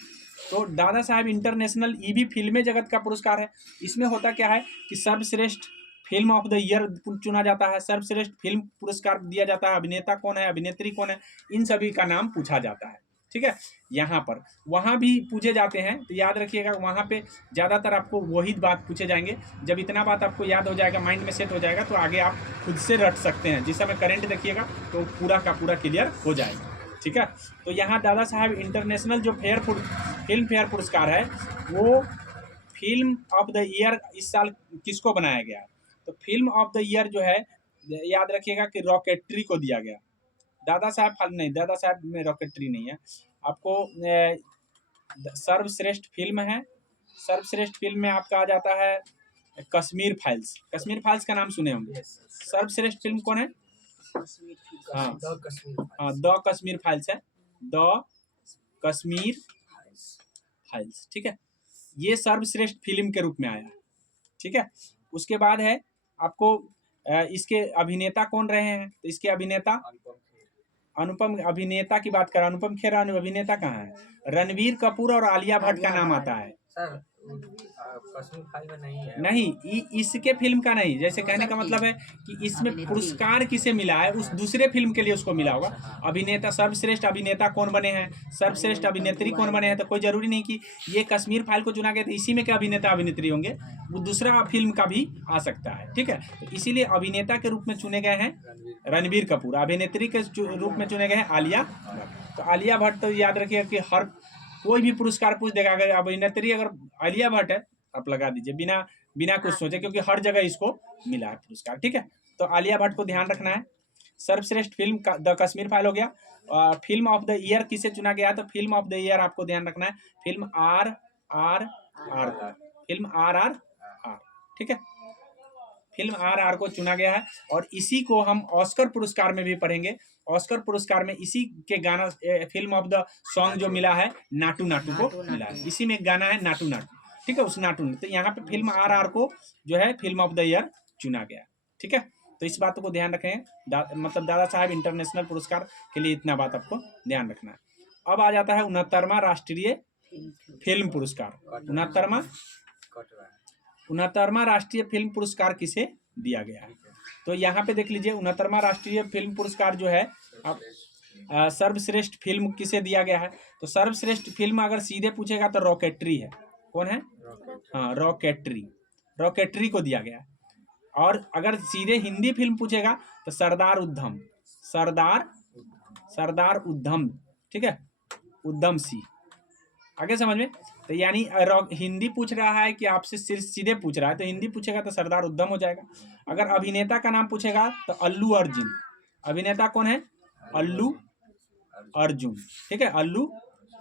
तो दादा साहेब इंटरनेशनल ये भी फिल्म जगत का पुरस्कार है। इसमें होता क्या है कि सर्वश्रेष्ठ फिल्म ऑफ द ईयर चुना जाता है, सर्वश्रेष्ठ फिल्म पुरस्कार दिया जाता है, अभिनेता कौन है, अभिनेत्री कौन है, इन सभी का नाम पूछा जाता है। ठीक है, यहाँ पर वहाँ भी पूछे जाते हैं, तो याद रखिएगा वहाँ पे ज़्यादातर आपको वही बात पूछे जाएंगे। जब इतना बात आपको याद हो जाएगा, माइंड में सेट हो जाएगा, तो आगे आप खुद से रट सकते हैं। जिस समय करेंट देखिएगा तो पूरा का पूरा क्लियर हो जाएगा। ठीक है, तो यहाँ दादा साहेब इंटरनेशनल जो फिल्म फेयर पुरस्कार है, वो फिल्म ऑफ द ईयर इस साल किसको बनाया गया? तो फिल्म ऑफ द ईयर जो है, याद रखिएगा कि रॉकेट्री को दिया गया। दादा साहब नहीं, दादा साहब में रॉकेट्री नहीं है। आपको सर्वश्रेष्ठ फिल्म है, सर्वश्रेष्ठ फिल्म में आपका आ जाता है कश्मीर फाइल्स। कश्मीर फाइल्स का नाम सुने होंगे। सर्वश्रेष्ठ फिल्म कौन है? हाँ, द कश्मीर फाइल्स है, द कश्मीर फाइल्स। ठीक है, ये सर्वश्रेष्ठ फिल्म के रूप में आया। ठीक है, उसके बाद है आपको इसके अभिनेता कौन रहे हैं? तो इसके अभिनेता अनुपम, अभिनेता की बात कर, अनुपम खेर अभिनेता कहाँ है? रणवीर कपूर और आलिया भट्ट का नाम आता है। सर कश्मीर फाइल में नहीं है। नहीं, इसके फिल्म का नहीं, जैसे कहने का मतलब है कि इसमें पुरस्कार किसे मिला है, उस दूसरे फिल्म के लिए उसको मिला होगा। अभिनेता, सर्वश्रेष्ठ अभिनेता कौन बने हैं, सर्वश्रेष्ठ अभिनेत्री कौन बने हैं, तो कोई जरूरी नहीं कि ये कश्मीर फाइल को चुना गया तो इसी में के अभिनेता अभिनेत्री होंगे, वो दूसरा फिल्म का भी आ सकता है। ठीक है, तो इसीलिए अभिनेता के रूप में चुने गए हैं रणवीर कपूर, अभिनेत्री के रूप में चुने गए हैं आलिया भट्ट। तो आलिया भट्ट तो याद रखिए कि हर कोई भी पुरस्कार पूछ देगा, अगर अभिनेत्री अगर आलिया भट्ट है आप लगा दीजिए बिना कुछ सोचे, क्योंकि हर जगह इसको मिला है पुरस्कार। ठीक है, तो आलिया भट्ट को ध्यान रखना है। सर्वश्रेष्ठ फिल्म का द कश्मीर फाइल हो गया। फिल्म ऑफ द ईयर किसे चुना गया? तो फिल्म ऑफ द ईयर आपको ध्यान रखना है फिल्म RRR, फिल्म RRR। ठीक है, फिल्म RRR को चुना गया है, और इसी को हम ऑस्कर पुरस्कार में भी पढ़ेंगे। ऑस्कर पुरस्कार में इसी के गाना, फिल्म ऑफ द सॉन्ग जो मिला है नाटू नाटू को मिला है। इसी में एक गाना है नाटू नाटू। ठीक है, उस नाटू ने, तो यहाँ पे फिल्म RRR को जो है फिल्म ऑफ द ईयर चुना गया। ठीक है, तो इस बात को ध्यान रखें, मतलब दादा साहेब इंटरनेशनल पुरस्कार के लिए इतना बात आपको ध्यान रखना है। अब आ जाता है 69वां राष्ट्रीय फिल्म पुरस्कार। 69वां राष्ट्रीय फिल्म पुरस्कार किसे दिया गया है? तो यहाँ पे देख लीजिए 69वां राष्ट्रीय फिल्म पुरस्कार जो है, आप सर्वश्रेष्ठ फिल्म किसे दिया गया है? तो सर्वश्रेष्ठ फिल्म अगर सीधे पूछेगा तो रॉकेट्री है। कौन है? हाँ, रॉकेट्री, रॉकेट्री को दिया गया है। और अगर सीधे हिंदी फिल्म पूछेगा तो सरदार उद्धम, सरदार उद्धम, ठीक है, उद्धम सिंह। आगे समझ में? तो यानी हिंदी पूछ रहा है कि आपसे सिर्फ सीधे पूछ रहा है, तो हिंदी पूछेगा तो सरदार उद्धम हो जाएगा। अगर अभिनेता का नाम पूछेगा तो अल्लू अर्जुन। अभिनेता कौन है? अल्लू अर्जुन, ठीक है, अल्लू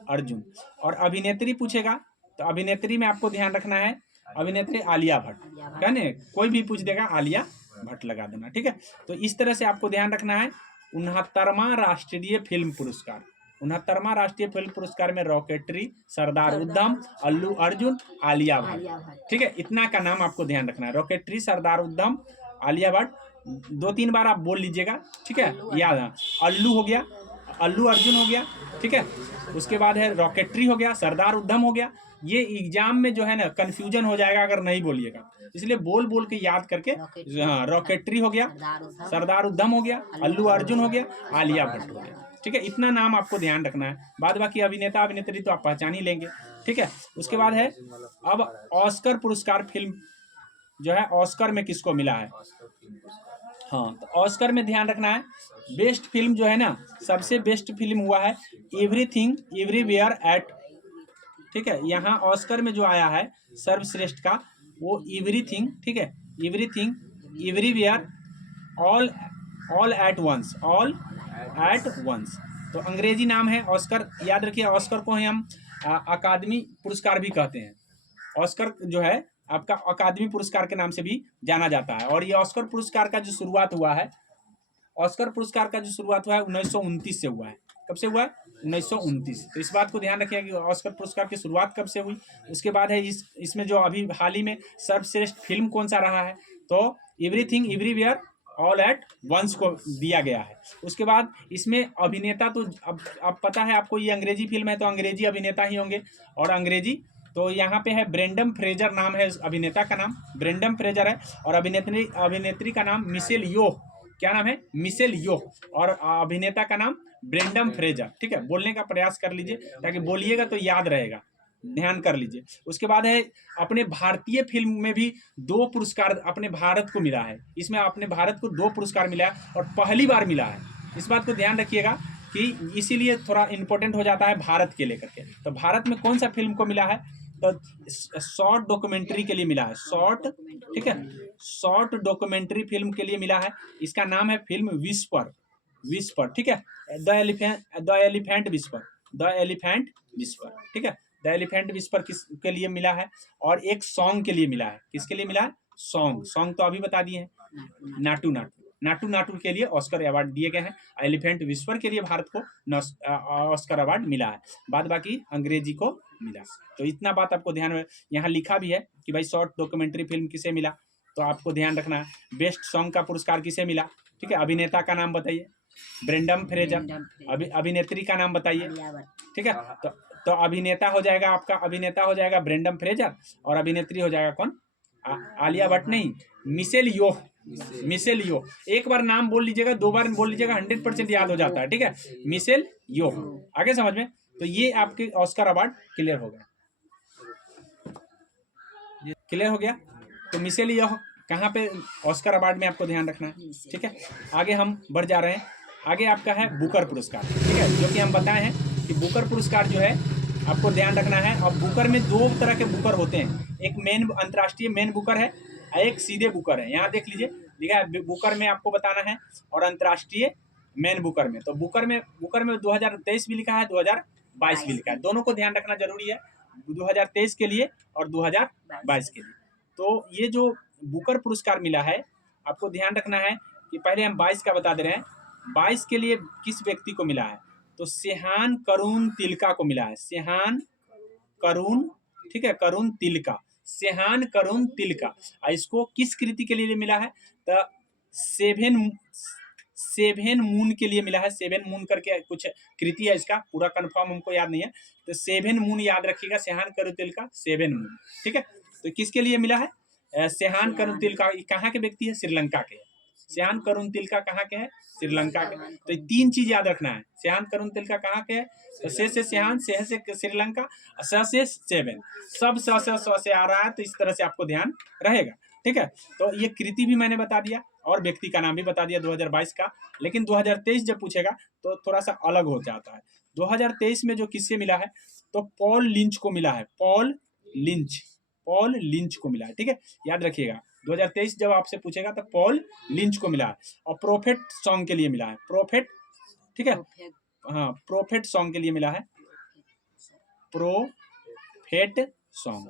अर्जुन। और अभिनेत्री पूछेगा तो अभिनेत्री में आपको ध्यान रखना है, अभिनेत्री आलिया भट्ट, कहने कोई भी पूछ देगा आलिया भट्ट लगा देना, ठीक है। तो इस तरह से आपको ध्यान रखना है। 69वां राष्ट्रीय फिल्म पुरस्कार, 69वां राष्ट्रीय फिल्म पुरस्कार में रॉकेट्री, सरदार उद्धम, अल्लू अर्जुन, आलिया भट्ट, ठीक है, इतना का नाम आपको ध्यान रखना है। रॉकेट्री, सरदार उद्धम, आलिया भट्ट, 2-3 बार आप बोल लीजिएगा, ठीक है, याद है। अल्लू हो गया, अल्लू अर्जुन हो गया, ठीक है, उसके बाद है रॉकेट्री हो गया, सरदार उद्धम हो गया। ये एग्जाम में जो है ना कंफ्यूजन हो जाएगा अगर नहीं बोलिएगा, इसलिए बोल बोल के याद करके। हाँ, रॉकेट्री हो गया, सरदार उद्धम हो गया, अल्लू अर्जुन हो गया, आलिया भट्ट हो गया, ठीक है, इतना नाम आपको ध्यान रखना है। बाद बाकी अभिनेता अभिनेत्री तो आप पहचान ही लेंगे, ठीक है। उसके बाद है अब ऑस्कर पुरस्कार फिल्म जो है, ऑस्कर में किसको मिला है? हाँ, तो ऑस्कर में ध्यान रखना है, बेस्ट फिल्म जो है ना, सबसे बेस्ट फिल्म हुआ है एवरीथिंग एवरीवेयर एट, ठीक है। यहाँ ऑस्कर में जो आया है सर्वश्रेष्ठ का, वो एवरीथिंग, ठीक है, everything everywhere all at once, all at once. तो अंग्रेजी नाम है ऑस्कर, याद रखिए। ऑस्कर को ही हम अकादमी पुरस्कार भी कहते हैं। ऑस्कर जो है आपका अकादमी पुरस्कार के नाम से भी जाना जाता है। और ये ऑस्कर पुरस्कार का जो शुरुआत हुआ है, ऑस्कर पुरस्कार का जो शुरुआत हुआ है 1929 से हुआ है। कब से हुआ है? 1929। तो इस बात को ध्यान रखिए कि ऑस्कर पुरस्कार की शुरुआत कब से हुई। उसके बाद है इसमें जो अभी हाल ही में सर्वश्रेष्ठ फिल्म कौन सा रहा है, तो everything everywhere all at once को दिया गया है। उसके बाद इसमें अभिनेता तो अब पता है आपको, ये अंग्रेजी फिल्म है तो अंग्रेजी अभिनेता ही होंगे। और अंग्रेजी तो यहाँ पे है ब्रेंडम फ्रेजर नाम है, अभिनेता का नाम ब्रेंडम फ्रेजर है। और अभिनेत्री का नाम मिशेल योह, क्या नाम है? मिशेल योह। और अभिनेता का नाम ब्रेंडम फ्रेजर, ठीक है। बोलने का प्रयास कर लीजिए ताकि बोलिएगा तो याद रहेगा, ध्यान कर लीजिए। उसके बाद है अपने भारतीय फिल्म में भी 2 पुरस्कार अपने भारत को मिला है। इसमें अपने भारत को 2 पुरस्कार मिला है और पहली बार मिला है। इस बात को ध्यान रखिएगा कि इसीलिए थोड़ा इम्पोर्टेंट हो जाता है भारत के लेकर के। तो भारत में कौन सा फिल्म को मिला है? तो शॉर्ट डॉक्यूमेंट्री के लिए मिला है, शॉर्ट, ठीक है, शॉर्ट डॉक्यूमेंट्री फिल्म के लिए मिला है। इसका नाम है फिल्म विस्पर, ठीक है, द एलिफेंट विस्पर, ठीक है, द एलिफेंट विस्पर किसके लिए मिला है? और एक सॉन्ग के लिए मिला है। किसके लिए मिला है? सॉन्ग तो अभी बता दिए हैं, नाटू के लिए ऑस्कर अवार्ड दिए गए हैं। एलिफेंट विस्पर के लिए भारत को ऑस्कर अवार्ड मिला है, बाद बाकी अंग्रेजी को मिला। तो इतना बात आपको ध्यान में, यहाँ लिखा भी है कि भाई शॉर्ट डॉक्यूमेंट्री फिल्म किसे मिला, तो आपको ध्यान रखना है। बेस्ट सॉन्ग का पुरस्कार किसे मिला, ठीक है। अभिनेता का नाम बताइए, ब्रेंडम फ्रेजर। अभिनेत्री का नाम बताइए, ठीक है। तो अभिनेता हो जाएगा आपका, अभिनेता हो जाएगा ब्रेंडम फ्रेजर, और अभिनेत्री हो जाएगा कौन? आलिया भट्ट नहीं, मिशेल योह। एक बार नाम बोल लीजिएगा, 2 बार बोल लीजिएगा, 100% याद हो जाता है, ठीक है, मिशेल योह। आगे समझ में? तो ये आपके ऑस्कर अवार्ड क्लियर हो गया, क्लियर हो गया। तो मिशेल योह कहाँ पे ऑस्कर अवार्ड में आपको ध्यान रखना है, ठीक है। आगे हम बढ़ जा रहे हैं, आगे आपका है बुकर पुरस्कार, ठीक है, जो कि हम बताए हैं कि बुकर पुरस्कार जो है आपको ध्यान रखना है। अब बुकर में 2 तरह के बुकर होते हैं, एक मेन अंतर्राष्ट्रीय मेन बुकर है, एक सीधे बुकर है। यहाँ देख लीजिए, लिखा है बुकर में आपको बताना है, और अंतर्राष्ट्रीय मेन बुकर में। तो बुकर में 2023 भी लिखा है, 2022 भी लिखा है, दोनों को ध्यान रखना जरूरी है, 2023 के लिए और 2022 के लिए। तो ये जो बुकर पुरस्कार मिला है, आपको ध्यान रखना है कि पहले हम 22 का बता दे रहे हैं। 22 के लिए किस व्यक्ति को मिला है? तो सेहान करुण तिलका को मिला है, सेहान करुण, ठीक है, करुण तिलका, सेहान करुण तिलका। इसको किस कृति के लिए मिला है? तो सेवन मून के लिए मिला है। 7 मून करके कुछ कृति है, इसका पूरा कंफर्म हमको याद नहीं है, तो 7 मून याद रखिएगा, सेहान करुण तिलका 7 मून, ठीक है। तो किसके लिए मिला है? सेहान करुण तिलका कहाँ के व्यक्ति है? श्रीलंका के, श्यान करुण तिलका कहाँ के है? श्रीलंका के। तो 3 चीज याद रखना है। श्यान करुण तिलका कहाँ के है? तो से श्यान, से श्रीलंका, स से 7, सब स से आ रहा है, तो इस तरह से आपको ध्यान रहेगा। ठीक है, तो ये कृति भी मैंने बता दिया और व्यक्ति का नाम भी बता दिया 2022 का। लेकिन 2023 जब पूछेगा तो थोड़ा सा अलग हो जाता है। 2023 में जो किससे मिला है, तो पॉल लिंच को मिला है। पॉल लिंच को मिला है। ठीक है, याद रखिएगा 2023 जब आपसे पूछेगा तो पॉल लिंच को मिला है। और प्रोफेट सॉन्ग के लिए मिला है। प्रोफेट, ठीक है, हाँ, प्रोफेट सॉन्ग के लिए मिला है। प्रोफेट सॉन्ग,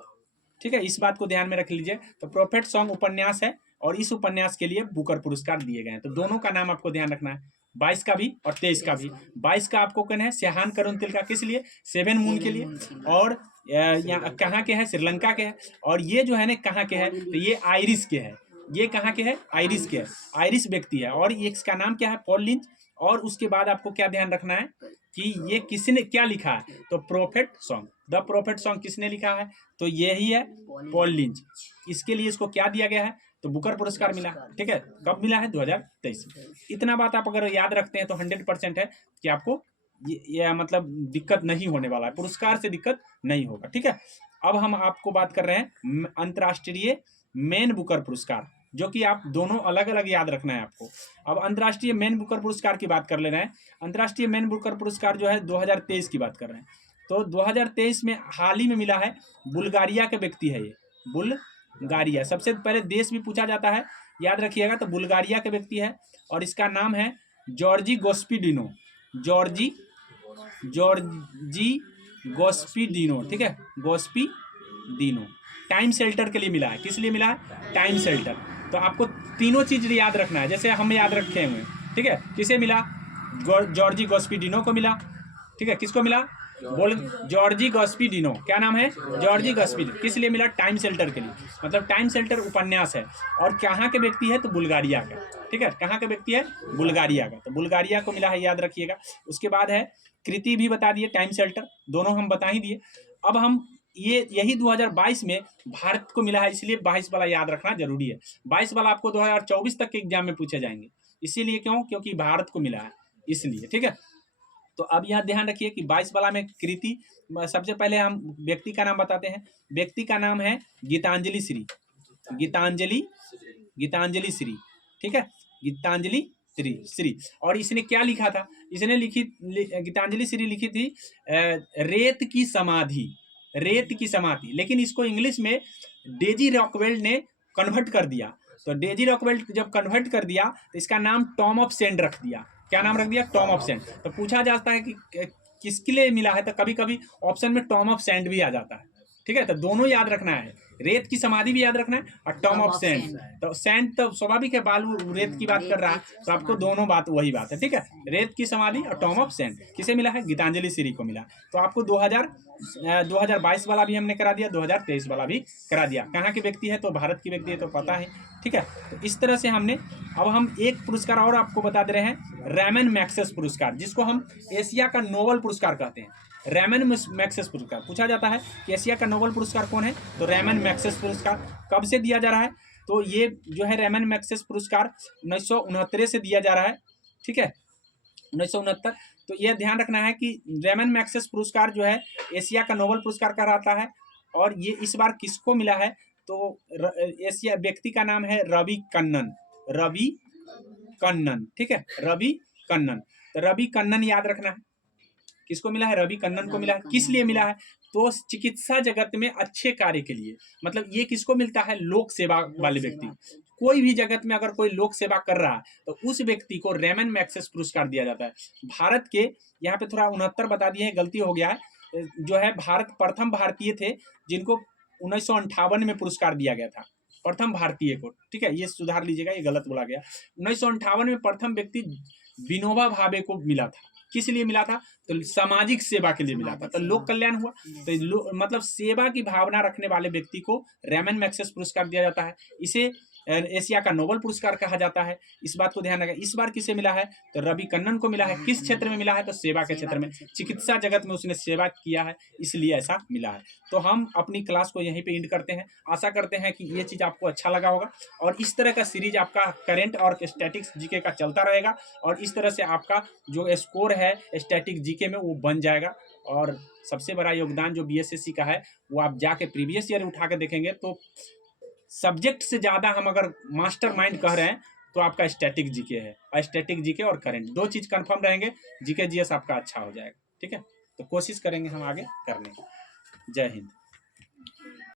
ठीक है, इस बात को ध्यान में रख लीजिए। तो प्रोफेट सॉन्ग उपन्यास है और इस उपन्यास के लिए बुकर पुरस्कार दिए गए हैं। तो दोनों का नाम आपको ध्यान रखना है, 22 का भी और 23 का भी। 22 का आपको कहना है श्यान करुण तिलका, किस लिए? 7 मून के लिए। और यहाँ कहाँ के है? श्रीलंका के है। और ये जो है ना कहाँ के है? तो ये आयरिश के है। ये कहाँ के है? आयरिश के है, आयरिश व्यक्ति है। और ये इसका नाम क्या है? Paul lynch. और उसके बाद आपको क्या ध्यान रखना है कि ये किसने क्या लिखा है? तो prophet song, the prophet song किसने लिखा है? तो यही है पॉल लिंच। इसके लिए इसको क्या दिया गया है? तो बुकर पुरस्कार मिला। ठीक है, कब मिला है? 2023। इतना बात आप अगर याद रखते हैं तो 100% है कि आपको ये मतलब दिक्कत नहीं होने वाला है, पुरस्कार से दिक्कत नहीं होगा। ठीक है, अब हम आपको बात कर रहे हैं अंतर्राष्ट्रीय मेन बुकर पुरस्कार, जो कि आप दोनों अलग अलग याद रखना है आपको। अब अंतर्राष्ट्रीय मेन बुकर पुरस्कार की बात कर ले रहे हैं। अंतर्राष्ट्रीय मेन बुकर पुरस्कार जो है 2023 की बात कर रहे हैं। तो 2023 में हाल ही में मिला है, बुल्गारिया के व्यक्ति है ये, बुल्गारिया। सबसे पहले देश भी पूछा जाता है, याद रखिएगा। तो बुल्गारिया के व्यक्ति है और इसका नाम है जॉर्जी गोस्पिडिनो। जॉर्जी गोस्पिडिनो, ठीक है, गोस्पिडिनो। टाइम शेल्टर के लिए मिला है। किस लिए मिला है? Time shelter. तो आपको तीनों चीज याद रखना है, जैसे हम याद रखे हुए। ठीक है, किसे मिला? जॉर्जी गोस्पिडिनो को मिला। ठीक है, किसको मिला? बोल, जॉर्जी गोस्पिडिनो। क्या नाम है? जॉर्जी गोस्पिडिनो। किस लिए मिला? टाइम शेल्टर के लिए। मतलब टाइम शेल्टर उपन्यास है और कहाँ के व्यक्ति है? तो बुल्गारिया का। ठीक है, कहाँ का व्यक्ति है? बुल्गारिया का। तो बुल्गारिया को मिला है, याद रखिएगा। उसके बाद है कृति भी बता दिए, टाइम शेल्टर, दोनों हम बता ही दिए। अब हम यही 2022 में भारत को मिला है, इसलिए 22 वाला याद रखना जरूरी है। 22 वाला आपको 2024 तक के एग्जाम में पूछे जाएंगे, इसीलिए क्यों? क्योंकि भारत को मिला है इसलिए। ठीक है, तो अब यहाँ ध्यान रखिए कि 22 वाला में कृति, सबसे पहले हम व्यक्ति का नाम बताते हैं। व्यक्ति का नाम है गीतांजलि श्री। गीतांजलि श्री, ठीक है, गीतांजलि श्री। और इसने क्या लिखा था? इसने गीतांजलि श्री लिखी थी रेत की समाधि। लेकिन इसको इंग्लिश में डेजी रॉकवेल ने कन्वर्ट कर दिया। तो डेजी रॉकवेल जब कन्वर्ट कर दिया तो इसका नाम टॉम ऑफ सेंड रख दिया। क्या नाम रख दिया? Tom of sand. तो पूछा जाता है कि किसके लिए मिला है, तो कभी कभी ऑप्शन में टॉम ऑफ सेंड भी आ जाता है। ठीक है, तो दोनों याद रखना है, रेत की समाधि भी याद रखना है और टॉम ऑफ सेंड। तो सेंड तो स्वाभाविक है, बालू रेत की बात कर रहा है, तो आपको दोनों बात वही बात है। ठीक है, रेत की समाधि और टॉम ऑफ सेंड किसे मिला है? गीतांजलि श्री को मिला। तो आपको 2022 वाला भी हमने करा दिया, 2023 वाला भी करा दिया। कहाँ के व्यक्ति है? तो भारत की व्यक्ति है, तो पता है। ठीक है, तो इस तरह से हमने, अब हम एक पुरस्कार और आपको बता दे रहे हैं, रैमन मैग्सेस पुरस्कार, जिसको हम एशिया का नोबेल पुरस्कार कहते हैं। रैमन मैग्सेस पुरस्कार पूछा जाता है कि एशिया का नोबेल पुरस्कार कौन है? तो रैमन मैग्सेस पुरस्कार कब से दिया जा रहा है? तो ये जो है रैमन मैग्सेस पुरस्कार 1969 से दिया जा रहा है। ठीक है, 1969। तो यह ध्यान रखना है कि रैमन मैग्सेस पुरस्कार जो है एशिया का नोबेल पुरस्कार कहलाता है। और ये इस बार किसको मिला है? तो एशिया व्यक्ति का नाम है रवि कन्नन। ठीक है, रवि कन्नन। तो रवि कन्नन याद रखना है, किसको मिला है? रवि कन्नन को मिला है। किस लिए मिला है? तो चिकित्सा जगत में अच्छे कार्य के लिए। मतलब ये किसको मिलता है? लोक सेवा वाले व्यक्ति। कोई भी जगत में अगर कोई लोक सेवा कर रहा है तो उस व्यक्ति को रैमन मैग्सेस पुरस्कार दिया जाता है। भारत के, यहाँ पे थोड़ा 69 बता दिए हैं, गलती हो गया है, जो है भारत प्रथम भारतीय थे जिनको 1958 में पुरस्कार दिया गया था, प्रथम भारतीय को। ठीक है, ये सुधार लीजिएगा, ये गलत बोला गया। 1958 में प्रथम व्यक्ति विनोबा भावे को मिला था। किस लिए मिला था? तो सामाजिक सेवा के लिए मिला था। तो लोक कल्याण हुआ। तो मतलब सेवा की भावना रखने वाले व्यक्ति को रैमन मैग्सेस पुरस्कार दिया जाता है। इसे एशिया का नोबेल पुरस्कार कहा जाता है। इस बात को ध्यान रखें। इस बार किसे मिला है? तो रवि कन्नन को मिला है। किस क्षेत्र में मिला है? तो सेवा के क्षेत्र में, चिकित्सा जगत में उसने सेवा किया है, इसलिए ऐसा मिला है। तो हम अपनी क्लास को यहीं पे एंड करते हैं। आशा करते हैं कि ये चीज़ आपको अच्छा लगा होगा और इस तरह का सीरीज आपका करंट और स्टैटिक्स जीके का चलता रहेगा और इस तरह से आपका जो स्कोर है स्टैटिक जीके में वो बन जाएगा। और सबसे बड़ा योगदान जो बीएसएससी का है वो आप जाके प्रीवियस ईयर उठा के देखेंगे तो सब्जेक्ट से ज़्यादा हम अगर मास्टर माइंड कह रहे हैं तो आपका स्टैटिक जीके है। स्टैटिक जीके और करंट दो चीज़ कंफर्म रहेंगे, जीके जीएस आपका अच्छा हो जाएगा। ठीक है, तो कोशिश करेंगे हम आगे करने की। जय हिंद।